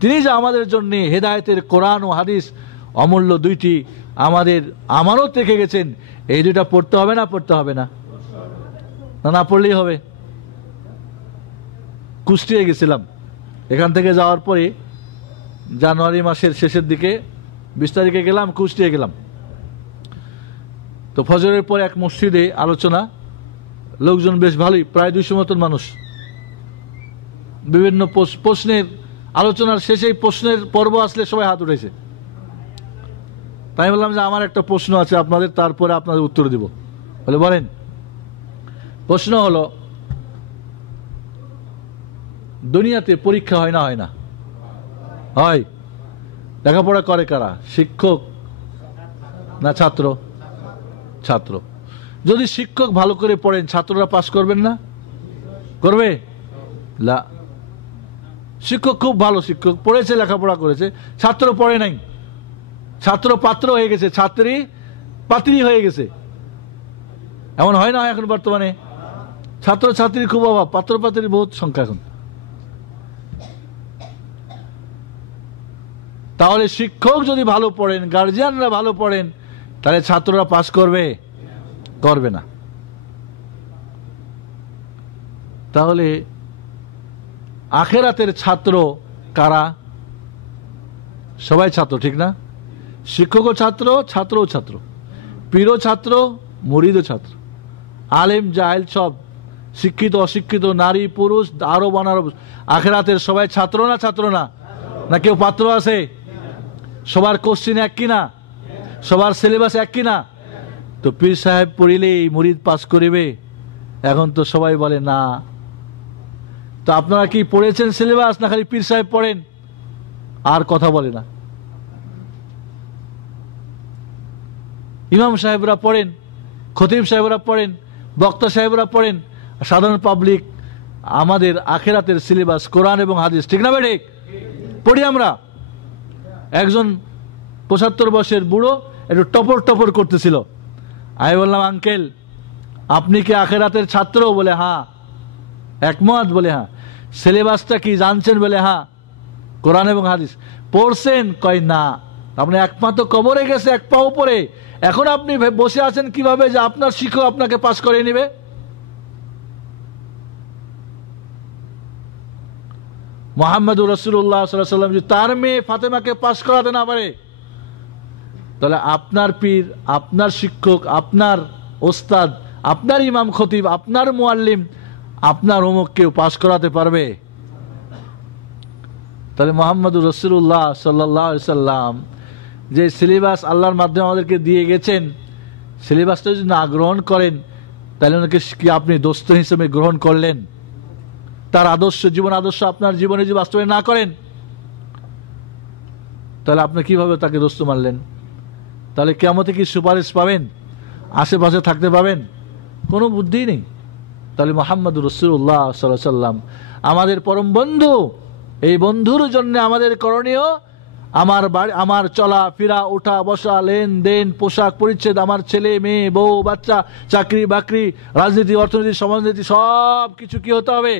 তিনি যা আমাদের জন্যে হেদায়েতের কোরআন ও হাদিস অমূল্য দুইটি আমাদের আমানত রেখে গেছেন, এই দুইটা পড়তে হবে না? পড়তে হবে না? না পড়লেই হবে। কুষ্টিয়া গেছিলাম, এখান থেকে যাওয়ার পরে জানুয়ারি মাসের শেষের দিকে 20 তারিখে গেলাম, কুষ্টিয়া গেলাম। তো ফজরের পর এক মসজিদে আলোচনা, লোকজন বেশ ভালোই, প্রায় 200 মতন মানুষ। বিভিন্ন প্রশ্নের আলোচনার শেষে প্রশ্নের পর্ব আসলে সবাই হাত উঠেছে। তাই বললাম যে আমার একটা প্রশ্ন আছে আপনাদের, তারপরে আপনাদের উত্তর দিব। বলে বলেন। প্রশ্ন হলো, দুনিয়াতে পরীক্ষা হয় না? হয় না? হয়। লেখাপড়া করে কারা? শিক্ষক না ছাত্র? ছাত্র। যদি শিক্ষক ভালো করে পড়েন, ছাত্ররা পাস করবেন না? করবে না। শিক্ষক খুব ভালো, শিক্ষক পড়েছে, লেখাপড়া করেছে, ছাত্র পড়ে নাই, ছাত্র পাত্র হয়ে গেছে, ছাত্রী পাত্রী হয়ে গেছে। এমন হয় না? এখন বর্তমানে ছাত্র ছাত্রীর খুব অভাব, পাত্র পাত্রীর বহুত সংখ্যা এখন। তাহলে শিক্ষক যদি ভালো পড়েন, গার্জিয়ানরা ভালো পড়েন, তাহলে ছাত্ররা পাস করবে? করবে না। তাহলে আখেরাতের ছাত্র কারা? সবাই ছাত্র, ঠিক না? শিক্ষকও ছাত্র, ছাত্রও ছাত্র, পীরও ছাত্র, মুরিদও ছাত্র, আলেম জাহেল সব, শিক্ষিত অশিক্ষিত, নারী পুরুষ, আরব অনারব, আখেরাতের সবাই ছাত্র না? ছাত্র না? না কেউ পাত্র আছে? সবার কোশ্চিন এক কিনা? সবার সিলেবাস এক কিনা? তো পীর সাহেব পড়িলেই মুরিদ পাস করিবে, এখন তো সবাই বলে না। তো আপনারা কি পড়েছেন সিলেবাস, না খালি পীর সাহেব পড়েন আর কথা বলে না? ইমাম সাহেবরা পড়েন, খতিব সাহেবরা পড়েন, বক্তা সাহেবরা পড়েন, সাধারণ পাবলিক আমাদের আখেরাতের সিলেবাস কোরআন এবং হাদিস, ঠিক না বেঠিক? পড়ি আমরা। একজন 75 বছরের বুড়ো একটু টপর টপর করতেছিল, আমি বললাম আঙ্কেল আপনি কি আখেরাতের ছাত্র? বলে হ্যাঁ। একমত? বলে হ্যাঁ। সিলেবাসটা কি জানছেন? বলে হ্যাঁ। কোরআন এবং হাদিস পড়ছেন? কয় না। আপনি এক পা তো কবরে গেছে, এক পা উপরে, এখন আপনি বসে আছেন কিভাবে যে আপনার শিক্ষক আপনাকে পাস করে নিবে? মুহাম্মদুর রাসূলুল্লাহ সাল্লাল্লাহু আলাইহি ওয়াসাল্লাম যদি তার মেয়ে ফাতেমাকে পাস করাতে না পারে, তাহলে আপনার পীর, আপনার শিক্ষক, আপনার ওস্তাদ, আপনার ইমাম খতিব, আপনার মুআল্লিম, আপনার অমুককেও পাস করাতে পারবে? তাহলে মুহাম্মদুর রাসূলুল্লাহ সাল্লাল্লাহু আলাইহি ওয়াসাল্লাম যে সিলেবাস আল্লাহর মাধ্যমে আমাদেরকে দিয়ে গেছেন, সিলেবাসটা যদি না গ্রহণ করেন, তাহলে ওনাকে কি আপনি দোস্ত হিসেবে গ্রহণ করলেন? তার আদর্শ, জীবন আদর্শ আপনার জীবনে যদি বাস্তবায়ন না করেন, তাহলে আপনি কিভাবে তাকে দোস্ত মানলেন? তাহলে কিয়ামতে কি সুপারিশ পাবেন? আশেপাশে থাকতে পাবেন? কোনো বুদ্ধি নেই। তাহলে মুহাম্মদুর রাসূলুল্লাহ সাল্লাল্লাহু আলাইহি ওয়াসাল্লাম আমাদের পরম বন্ধু। এই বন্ধুর জন্য আমাদের করণীয়, আমার বাড়ি, আমার চলা ফেরা, ওঠা বসা, লেনদেন, পোশাক পরিচ্ছদ, আমার ছেলে মেয়ে, বউ বাচ্চা, চাকরি বাকরি, রাজনীতি, অর্থনীতি, সমাজনীতি, সব কিছু কি হতে হবে?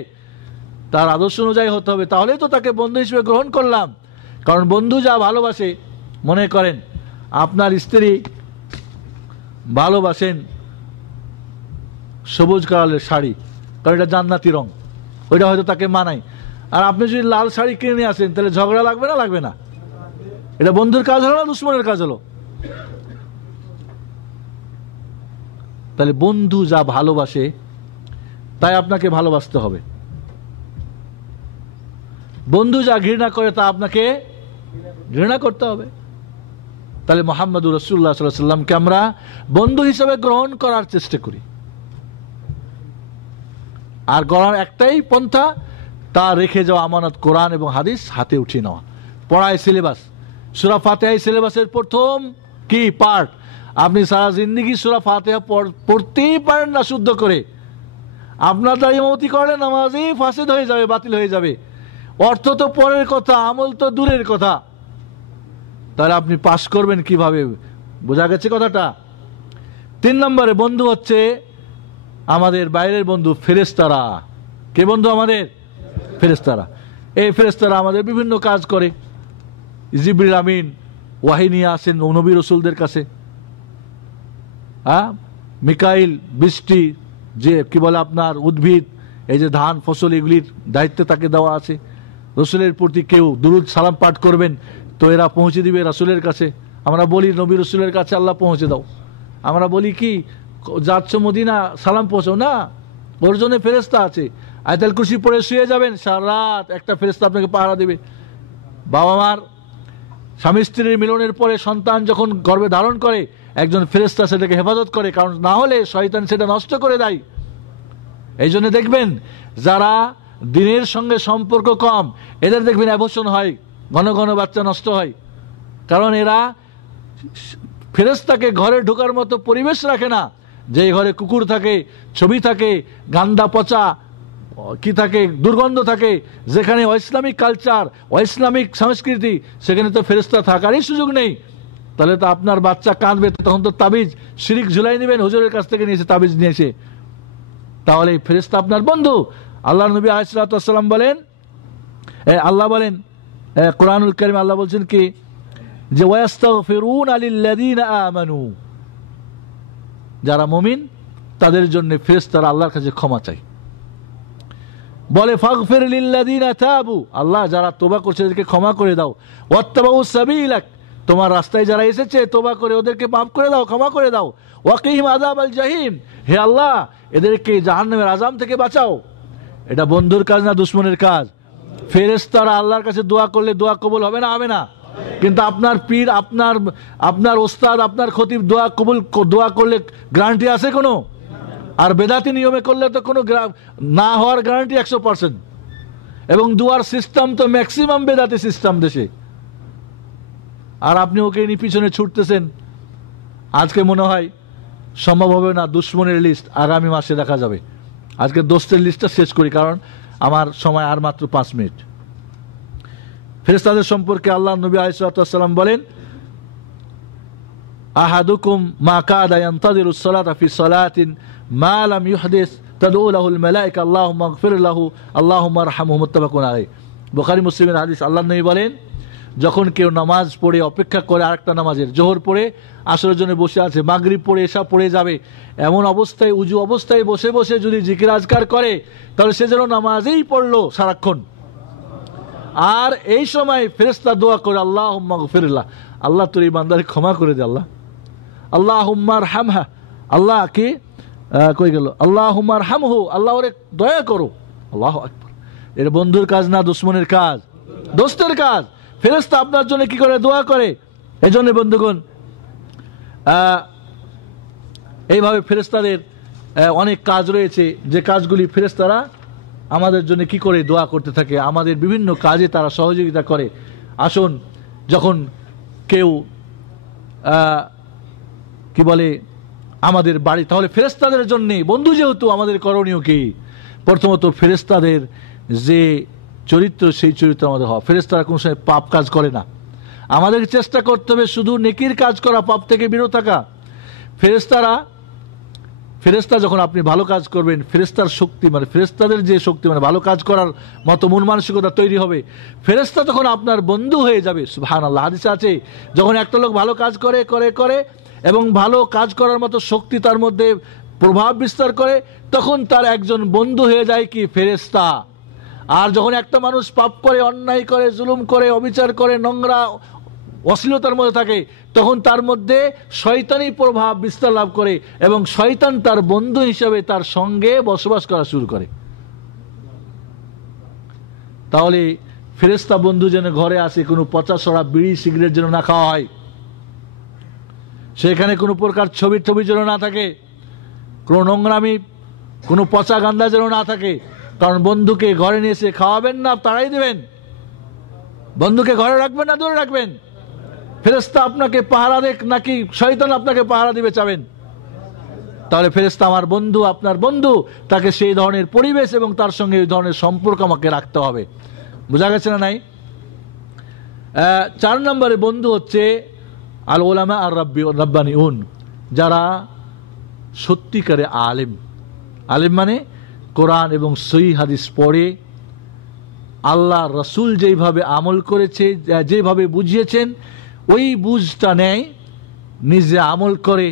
তার আদর্শ অনুযায়ী হতে হবে। তাহলেই তো তাকে বন্ধু হিসেবে গ্রহণ করলাম। কারণ বন্ধু যা ভালোবাসে, মনে করেন আপনার স্ত্রী ভালোবাসেন সবুজ কালারের শাড়ি, কারণ এটা জান্নাতি রং, ওইটা হয়তো তাকে মানায়। আর আপনি যদি লাল শাড়ি কিনে নিয়ে আসেন, তাহলে ঝগড়া লাগবে না? লাগবে না? এটা বন্ধুর কাজ হলো না দুশ্মনের কাজ হলো? তাহলে বন্ধু যা ভালোবাসে তাই আপনাকে ভালোবাসতে হবে। বন্ধু যা ঘৃণা করে তা আপনাকে ঘৃণা করতে হবে। তাহলে মুহাম্মদুর রাসূলুল্লাহ সাল্লাল্লাহু আলাইহি ওয়াসাল্লামকে আমরা বন্ধু হিসেবে গ্রহণ করার চেষ্টা করি। আর গড়ার একটাই পন্থা, তা রেখে যাওয়া আমানত কোরআন এবং হাদিস হাতে উঠিয়ে নেওয়া। পড়ায় সিলেবাস, সূরা ফাতিহা সিলেবাসের প্রথম কি পার্ট। আপনি সারা জিন্দেগি সূরা ফাতিহা পড়তেই পারেন না শুদ্ধ করে, আপনার দ্বারা ইমামতি করলে নামাজই ফাসিদ হয়ে যাবে, বাতিল হয়ে যাবে। অর্থ তো পরের কথা, আমল তো দূরের কথা। তাহলে আপনি পাস করবেন কিভাবে? বোঝা গেছে কথাটা? 3 নম্বরে বন্ধু হচ্ছে আমাদের বাইরের বন্ধু, ফেরেশতারা। কে বন্ধু আমাদের? ফেরেশতারা। এই ফেরেশতারা আমাদের বিভিন্ন কাজ করে। জিবরিল আমিন ওয়াহী নিয়ে আসেন নবী রাসূলদের কাছে। মিকাইল বৃষ্টি, যে কি বলে আপনার উদ্ভিদ, এই যে ধান ফসল, এগুলির দায়িত্ব তাকে দেওয়া আছে। রসুলের প্রতি কেউ দুরূদ সালাম পাঠ করবেন তো এরা পৌঁছে দিবে রাসূলের কাছে। আমরা বলি নবী রাসূলের কাছে আল্লাহ পৌঁছে দাও। আমরা বলি কি যাচ্ছ মদিনা সালাম পৌঁছাও না, ওর জন্য ফেরেশতা আছে। আয়াতুল কুরসি পড়ে শুয়ে যাবেন, সারা রাত একটা ফেরেশতা আপনাকে পাহারা দেবে। বাবা মার স্বামী স্ত্রীর মিলনের পরে সন্তান যখন গর্ভে ধারণ করে, একজন ফেরেশতা সেটাকে হেফাজত করে, কারণ না হলে শয়তান সেটা নষ্ট করে দেয়। এই জন্য দেখবেন যারা দিনের সঙ্গে সম্পর্ক কম, এদের দেখবেন অ্যাবর্শন হয়, ঘন ঘন বাচ্চা নষ্ট হয়। কারণ এরা ফেরেশতাকে ঘরে ঢোকার মতো পরিবেশ রাখে না। যে ঘরে কুকুর থাকে, ছবি থাকে, গান্দা পচা কি থাকে, দুর্গন্ধ থাকে, যেখানে অইসলামিক কালচার, অইসলামিক সংস্কৃতি, সেখানে তো ফেরেশতা থাকারই সুযোগ নেই। তাহলে তো আপনার বাচ্চা কাঁদবে, তখন তো তাবিজ শিরিক ঝুলাই নেবেন, হুজুরের কাছ থেকে নিয়েছে তাবিজ নিয়েছে। তাহলে ফেরেশতা আপনার বন্ধু। আল্লাহ নবী আলাইহিস সালাতু ওয়াস সালাম বলেন, আল্লাহ বলেন কোরআনুল কারীম, আল্লাহ বলছেন কি যে ওয়াস্তাগফিরুনা লিল্লাযীনা আমানু, যারা মুমিন তাদের জন্য ফেরেশতারা আল্লাহর কাছে ক্ষমা চায়। বলে ফাগফির লিল্লাযীনা তাবু, আল্লাহ যারা তওবা করছে তাদেরকে ক্ষমা করে দাও। ওয়াত্তাবাউ সাবিলাক, তোমার রাস্তায় যারা এসেছে তওবা করে ওদেরকে মাফ করে দাও, ক্ষমা করে দাও। ওয়াকিহিম আযাবাল জাহিম, হে আল্লাহ এদেরকে জাহান্নামের আযাব থেকে বাঁচাও। এটা বন্ধুর কাজ না দুশমনের কাজ? ফেরেশতারা আল্লাহর কাছে দোয়া করলে দোয়া কবুল হবে না? হবে না? কিন্তু আপনার পীর, আপনার ওস্তাদ, আপনার খতিব দোয়া করলে গ্যারান্টি আছে কোনো? আর বেদাতি নিয়মে করলে তো কোনো না হওয়ার গ্যারান্টি 100%। এবং দোয়ার সিস্টেম তো ম্যাক্সিমাম বেদাতি সিস্টেম দেশে। আর আপনি ওকে নিয়ে পিছনে ছুটতেছেন। আজকে মনে হয় সম্ভব হবে না, দুশমনের লিস্ট আগামী মাসে দেখা যাবে। আজকে দোস্তের লিস্টটা শেষ করি, কারণ আমার সময় আর মাত্র 5 মিনিট। ফেরেশতাদের সম্পর্কে আল্লাহ নবী আলাইহিস সালাতু ওয়াস সালাম বলেন, আহাদুকুম মা কাদা ইয়ানতাযিরু সলাতা ফি সলাতিন মা লাম ইউহদিস তাদউ লাহুল মালায়েকা আল্লাহুম্মা ইগফির লাহু আল্লাহুম্মা আরহামহু, মুত্তাফাকুন আলাইহি। বুখারী মুসলিমের হাদিস। আল্লাহ নবী বলেন, যখন কেউ নামাজ পড়ে অপেক্ষা করে আরেকটা নামাজের, জোহর পড়ে আসরের জন্য বসে আছে, মাগরিব পড়ে এশা পড়ে যাবে, এমন অবস্থায় উজু অবস্থায় বসে বসে যদি জিকির আজকার করে, তাহলে সে যেন নামাজেই পড়লো সারাক্ষণ। আর এই সময় ফেরেশতা দোয়া করে, আল্লাহুম্মা গফিরলাহ, আল্লাহ তোর এই বান্দাকে ক্ষমা করে দে। আল্লাহুম্মা আরহামহা, আল্লাহ কি কই গেল, আল্লাহুম্মা আরহামহু, আল্লাহ ওরে দয়া করো। আল্লাহু আকবার। এর বন্ধুর কাজ না দুশমনের কাজ? দোস্তের কাজ। ফেরেশতা আপনার জন্য কি করে? দোয়া করে। এই জন্য বন্ধুগণ, এইভাবে ফেরেশতাদের অনেক কাজ রয়েছে, যে কাজগুলি ফেরেশতারা আমাদের জন্য কি করে দোয়া করতে থাকে, আমাদের বিভিন্ন কাজে তারা সহযোগিতা করে। আসুন যখন কেউ কি বলে আমাদের বাড়ি, তাহলে ফেরেশতাদের জন্য বন্ধু যেহেতু আমাদের করণীয় কি? প্রথমত ফেরেশতাদের যে চরিত্র সেই চরিত্র আমাদের হওয়া। ফেরেশতারা কোনো সময় পাপ কাজ করে না, আমাদের চেষ্টা করতে হবে শুধু নেকির কাজ করা, পাপ থেকে বিরত থাকা। ফেরেশতা যখন আপনি ভালো কাজ করবেন, ফেরেশতার শক্তি মানে ফেরেশতাদের যে শক্তি মানে ভালো কাজ করার মতো মন মানসিকতা তৈরি হবে, ফেরেশতা তখন আপনার বন্ধু হয়ে যাবে। সুবহানাল্লাহ, হাদিসে আছে যখন একটা লোক ভালো কাজ করে করে করে এবং ভালো কাজ করার মতো শক্তি তার মধ্যে প্রভাব বিস্তার করে, তখন তার একজন বন্ধু হয়ে যায় কি? ফেরেশতা। আর যখন একটা মানুষ পাপ করে, অন্যায় করে, জুলুম করে, অবিচার করে, নোংরা অশ্লীলতার মধ্যে থাকে, তখন তার মধ্যে শয়তানি প্রভাব বিস্তার লাভ করে এবং শয়তান তার বন্ধু হিসেবে তার সঙ্গে বসবাস করা শুরু করে। তাহলে ফেরেশতা বন্ধু যেন ঘরে আসে, কোনো পচা সরা বিড়ি সিগারেট যেন না খাওয়া হয়, সেখানে কোনো প্রকার ছবি যেন না থাকে, কোনো নোংরামি, কোনো পচা গান্দা যেন না থাকে। কারণ বন্ধুকে ঘরে নিয়ে এসে খাওয়াবেন না, তাড়াই দেবেন। বন্ধুকে ঘরে রাখবেন না দূরে রাখবেন? ফেরেশতা আপনাকে পাহারা দেখ নাকি শয়তান আপনাকে পাহারা দিবে চাবেন? তাহলে ফেরেশতা আমার বন্ধু, আপনার বন্ধু, তাকে সেই ধরনের পরিবেশ এবং তার সঙ্গে এই ধরনের সম্পর্ক আমাকে রাখতে হবে। বোঝা গেছে না নাই? 4 নম্বরে বন্ধু হচ্ছে আল উলামা আর রাব্বানিউন, যারা সত্যিকারে আলেম। আলেম মানে কোরআন এবং সহিহ হাদিস পড়ে, আল্লাহ রসুল যেইভাবে আমল করেছে, যেভাবে বুঝিয়েছেন ওই বুঝটা নেয়, নিজে আমল করে,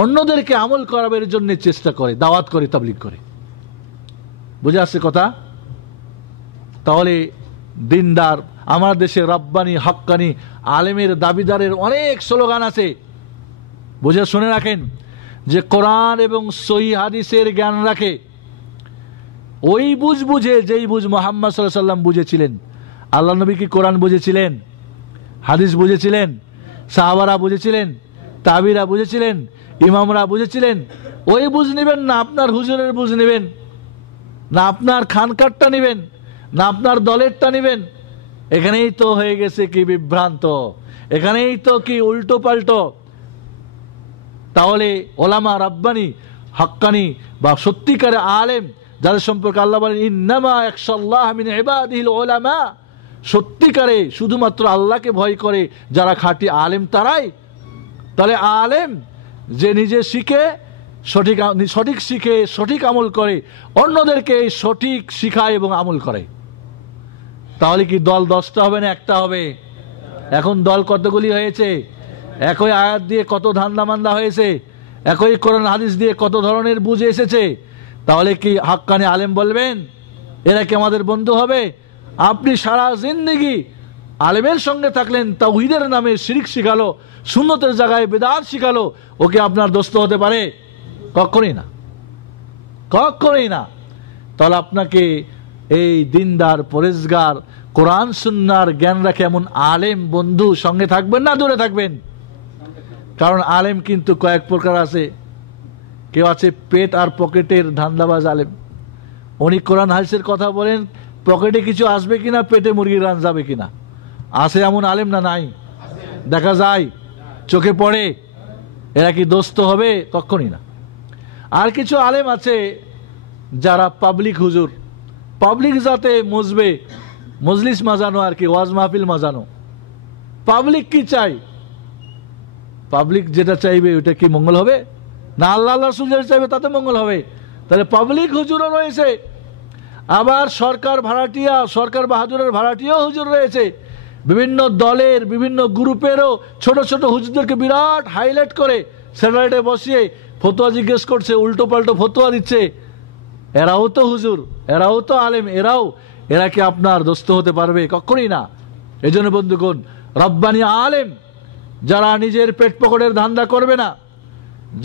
অন্যদেরকে আমল করাবার জন্য চেষ্টা করে, দাওয়াত করে, তাবলীগ করে। বুঝে আসছে কথা? তাহলে দিনদার, আমার দেশে রব্বানি হক্কানি আলেমের দাবিদারের অনেক স্লোগান আছে। বুঝে শুনে রাখেন, যে কোরআন এবং সহিহ হাদিসের জ্ঞান রাখে, ওই বুঝ বুঝে যেই বুঝ মুহাম্মদ সাল্লাল্লাহু আলাইহি ওয়াসাল্লাম বুঝেছিলেন। আল্লাহ নবী কি কোরআন বুঝেছিলেন? হাদিস বুঝেছিলেন? সাহাবারা বুঝেছিলেন? তাবিরা বুঝেছিলেন? ইমামরা বুঝেছিলেন? ওই বুঝ নেবেন না আপনার হুজুরের বুঝ নেবেন, না আপনার খানকারটা নেবেন, না আপনার দলেরটা নেবেন? এখানেই তো হয়ে গেছে কি বিভ্রান্ত, এখানেই তো কি উল্টো পাল্টো। তাহলে ওলামা রাব্বানি হক্কানি বা সত্যিকারে আলেম, যাদের সম্পর্কে আল্লাহ বলেন ইন্নামা ইয়াখশাল্লাহ মিন ইবাদিহিল উলামা, সত্যিকারে শুধুমাত্র আল্লাহকে ভয় করে যারা খাঁটি আলেম তারাই। তাহলে আলেম যে নিজে শিখে সঠিক শিখে সঠিক আমল করে, অন্যদেরকে সঠিক শিখায় এবং আমল করে। তাহলে কি দল 10টা হবে না একটা হবে? এখন দল কতগুলি হয়েছে, একই আয়াত দিয়ে কত ধান্দা মান্দা হয়েছে, একই কোরআন হাদিস দিয়ে কত ধরনের বুঝে এসেছে। তাহলে কি হাক্কানি আলেম বলবেন এরা কি আমাদের বন্ধু হবে? আপনি সারা জিন্দেগি আলেমের সঙ্গে থাকলেন, তাওহীদের নামে শিরক শিখালো, সুন্নতের জায়গায় বিদআত শিখালো, ওকে আপনার দোস্ত হতে পারে? কখনোই না, কখনোই না। তাহলে আপনাকে এই দিনদার পরেজগার কোরআন সুন্নাহর জ্ঞান রাখে এমন আলেম বন্ধু সঙ্গে থাকবেন না দূরে থাকবেন? কারণ আলেম কিন্তু কয়েক প্রকার আছে। কেউ আছে পেট আর পকেটের ধান্দাবাজ আলেম, উনি কোরআন হাদিসের কথা বলেন, পকেটে কিছু আসবে কিনা, পেটে মুরগির রান যাবে কিনা। আছে এমন আলেম না নাই? দেখা যায়, চোখে পড়ে। এরা কি দোস্ত হবে? কখনই না। আর কিছু আলেম আছে যারা পাবলিক হুজুর, পাবলিক যাতে মজবে, মজলিস মাজানো আর কি, ওয়াজ মাহফিল মাজানো। পাবলিক কি চাই? পাবলিক যেটা চাইবে ওটা কি মঙ্গল হবে? না আল্লাহ রাসূল যেটা চাইবে তাতে মঙ্গল হবে? তাহলে পাবলিক হুজুরও রয়েছে, আবার সরকার ভাড়াটিয়া, সরকার বাহাদুরের ভাড়াটিয়া হুজুর রয়েছে। বিভিন্ন দলের বিভিন্ন গ্রুপেরও ছোট ছোট হুজুরদেরকে বিরাট হাইলাইট করে স্যাটেলাইটে বসিয়ে ফতোয়া জিজ্ঞেস করছে, উল্টো পাল্টো ফতোয়া দিচ্ছে। এরাও তো হুজুর, এরাও তো আলেম, এরা কি আপনার দোস্ত হতে পারবে? কখনোই না। এই জন্য বন্ধুগণ, রব্বানি আলেম যারা নিজের পেট পকেটের ধান্দা করবে না,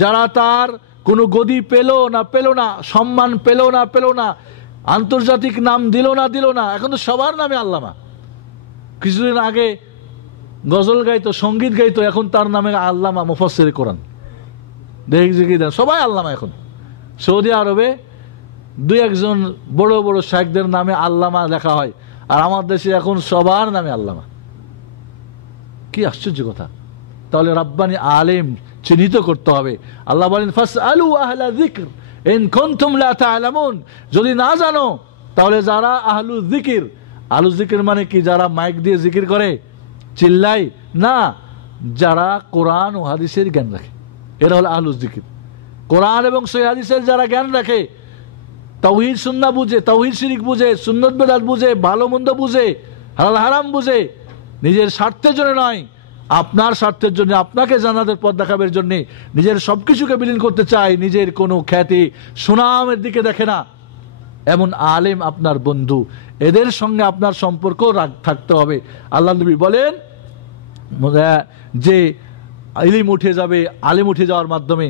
যারা তার কোনো গদি পেল না, সম্মান পেল না, আন্তর্জাতিক নাম দিল না, এখন তো সবার নামে আল্লামা। কিছুদিন আগে গজল গাইতো, সঙ্গীত গাইতো, এখন তার নামে আল্লামা মুফাসসির কোরআন। দেখি সবাই আল্লামা। এখন সৌদি আরবে 2-1 বড় বড় শাইখদের নামে আল্লামা লেখা হয়, আর আমার দেশে এখন সবার নামে আল্লামা। কি আশ্চর্য কথা। তাহলে রাব্বানি আলেম চিহ্নিত করতে হবে। আল্লাহ বলেন ফাসআলু আহলা যিকর ইন কুনতুম লা তা'লামুন, যদি না জানো তাহলে যারা আহলু যিকির, আহলু যিকির মানে কি? যারা মাইক দিয়ে জিকির করে, চিল্লায় না, যারা কোরআন ও হাদিসের জ্ঞান রাখে, এরা হলো আহলু যিকির। কোরআন এবং সহিহ হাদিসের যারা জ্ঞান রাখে, তাওহীদ সুন্নাহ বুঝে, তাওহীদ শিরক বুঝে, সুন্নাত বিদআত বুঝে, ভালো মন্দ বুঝে, হালাল হারাম বুঝে, নিজের স্বার্থের জন্য নয়, আপনার স্বার্থের জন্য, আপনাকে জান্নাতের পথ দেখাবার জন্য নিজের সবকিছুকে বিলীন করতে চায়, নিজের কোনো খ্যাতি সুনামের দিকে দেখে না, এমন আলেম আপনার বন্ধু। এদের সঙ্গে আপনার সম্পর্ক থাকতে হবে। আল্লাহ নবী বলেন যে ইলম উঠে যাবে আলেম উঠে যাওয়ার মাধ্যমে,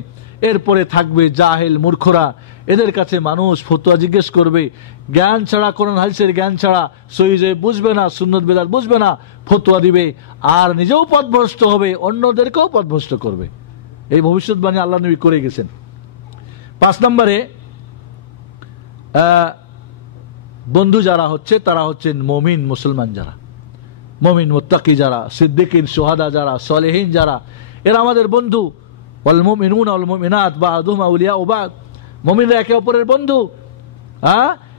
এরপরে থাকবে জাহেল মূর্খরা। এদের কাছে মানুষ ফতোয়া জিজ্ঞেস করবে, জ্ঞান ছাড়া, কোরআন হাদিসের জ্ঞান ছাড়া সহিহ বুঝবে না, সুন্নাত বিদআত বুঝবে না, ফতোয়া দিবে, আর নিজেও পথভ্রষ্ট হবে, অন্যদেরকেও পথভ্রষ্ট করবে। এই ভবিষ্যৎবাণী আল্লাহ নবী করে গেছেন। 5 নম্বরে বন্ধু যারা হচ্ছে, তারা হচ্ছেন মুমিন মুসলমান, যারা মুমিন মুত্তাকি, যারা সিদ্দিকিন শুহাদা, যারা সালেহিন, যারা, এরা আমাদের বন্ধু। ওয়াল মুমিনুনা ওয়াল মুমিনাত বা'দুহুম আউলিয়াউ বা'দ, মুমিনরা একে অপরের বন্ধু।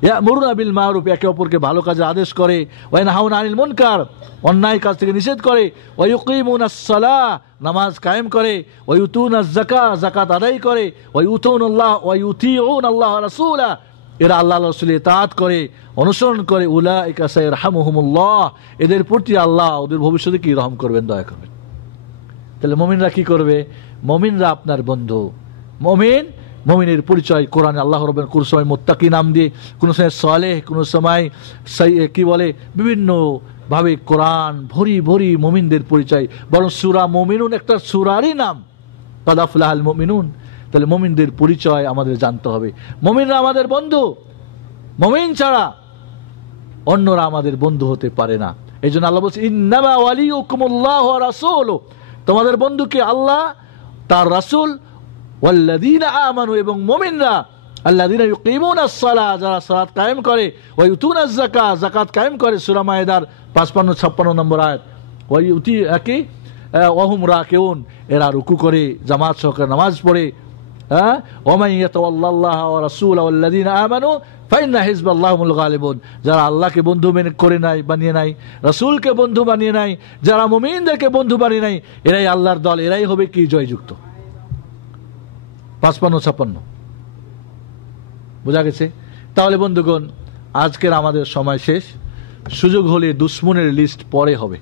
ইয়া'মুরুনা বিল মা'রুফ, একে অপরকে ভালো কাজের আদেশ করে, ওয়া ইয়ানহাউনা আনিল মুনকার, অন্যায় কাজ থেকে নিষেধ করে, ওয়া ইউকিমুনাস সালাহ, নামাজ কায়েম করে, ওয়া ইউতুনাজ যাকাত, যাকাত আদায় করে, ওয়া ইউতুনাল্লাহ ওয়া ইউতিউনাল্লাহ ওয়া রাসূলা, এরা আল্লাহ রাসূলের ইতাআত করে, অনুসরণ করে, উলাইকা সাইয়ারহামুহুমুল্লাহ, এদের প্রতি আল্লাহ ওদের ভবিষ্যতে কি রহম করবেন, দয়া করবেন। তাহলে মুমিনরা কি করবে? মুমিনরা আপনার বন্ধু। মুমিনের পরিচয় কোরআনে আল্লাহ রাব্বুল কোন সময় মুত্তাকি নাম দিয়ে, কোন সময় সালেহ, কোন সময় কি বলে, বিভিন্ন ভাবে কোরআন ভরি ভরি মুমিনদের পরিচয়। বরং সূরা মুমিনুন একটা সূরারই নাম, কাদ আফলাহাল মুমিনুন। তাহলে মুমিনদের পরিচয় আমাদের জানতে হবে। মুমিনরা আমাদের বন্ধু, মুমিন ছাড়া অন্যরা আমাদের বন্ধু হতে পারে না। এই জন্য আল্লাহ বলছে ইন্নামা ওয়ালিয়ুকুমুল্লাহু ওয়া রাসূলুহু, তোমাদের বন্ধুকে আল্লাহ, তার রাসূল, ওয়াল্লাযীনা আমানু, এবং মুমিনরা, আল্লাযীনা ইউকিমুনাস সালাহ, যারা সালাত কায়েম করে, ওয়া ইউতুনাজ যাকাত, যাকাত কায়েম করে। সূরা মায়েদার 55-56 নম্বর আয়াত। ওয়া ইউতি কি ওয়া হুম রাকিউন, এরা রুকু করে, জামাত সহকারে নামাজ পড়ে। ওয়া মান ইয়াতাওয়াল্লাল্লাহা ওয়া রাসূলাহু ওয়াল্লাযীনা আমানু ফাইন্না হিজবাল্লাহি হুমুল গালিবুন, যারা আল্লাহকে বন্ধু করে নাই, বানিয়ে নাই, রাসূলকে বন্ধু বানিয়ে নাই, যারা মুমিনদেরকে বন্ধু বানিয়ে নাই, এরাই আল্লাহর দল, এরাই হবে কি জয়যুক্ত। 55-56 বোঝা গেছে? তাহলে বন্ধুগণ, আজকের আমাদের সময় শেষ। সুযোগ হলে দুশ্মনের লিস্ট পরে হবে।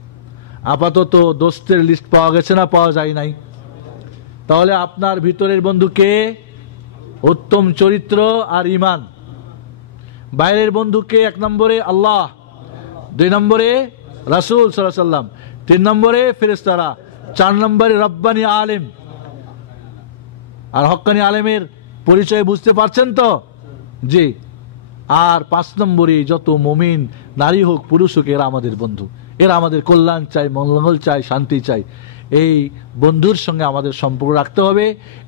আপাতত দোস্তের লিস্ট পাওয়া গেছে না পাওয়া যায় নাই? তাহলে আপনার ভিতরের বন্ধুকে উত্তম চরিত্র আর ঈমান, বাইরের বন্ধুকে 1 নম্বরে আল্লাহ, 2 নম্বরে রাসূল সাল্লাল্লাহু আলাইহি ওয়াসাল্লাম, 3 নম্বরে ফেরেশতারা, 4 নম্বরে রব্বানি আলেম। আর হক্কানি আলেমের পরিচয় বুঝতে পারছেন তো? জি। আর 5 নম্বরে যত মুমিন নারী হোক পুরুষ হোক, এরা আমাদের বন্ধু, এরা আমাদের কল্যাণ চাই, মঙ্গল চাই, শান্তি চাই। এই বন্ধুর সঙ্গে আমাদের সম্পর্ক রাখতে হবে,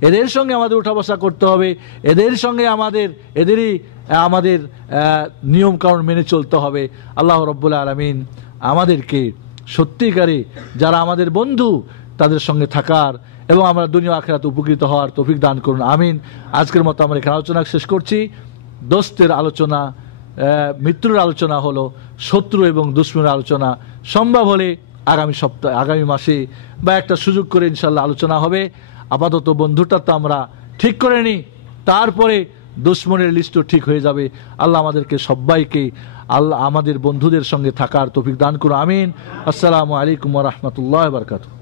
এদের সঙ্গে আমাদের উঠা বসা করতে হবে, এদের সঙ্গে এদেরই আমাদের নিয়ম কানুন মেনে চলতে হবে। আল্লাহ রাব্বুল আলামিন আমাদেরকে সত্যিকারে যারা আমাদের বন্ধু তাদের সঙ্গে থাকার এবং আমরা দুনিয়া আখিরাতে উপকৃত হওয়ার তৌফিক দান করুন, আমিন। আজকের মতো আমরা এখানে আলোচনা শেষ করছি। দোস্তের আলোচনা, মিত্রের আলোচনা হলো, শত্রু এবং দুশ্মনের আলোচনা সম্ভব হলে আগামী মাসে বা একটা সুযোগ করে ইনশাল্লাহ আলোচনা হবে। আপাতত বন্ধুটা তো আমরা ঠিক করে নিই, তারপরে দুশ্মনের লিস্টও ঠিক হয়ে যাবে। আল্লাহ আমাদেরকে সবাইকে আমাদের বন্ধুদের সঙ্গে থাকার তৌফিক দান করুন, আমিন। আসসালামু আলাইকুম ওয়া রাহমাতুল্লাহি ওয়া বারাকাতুহু।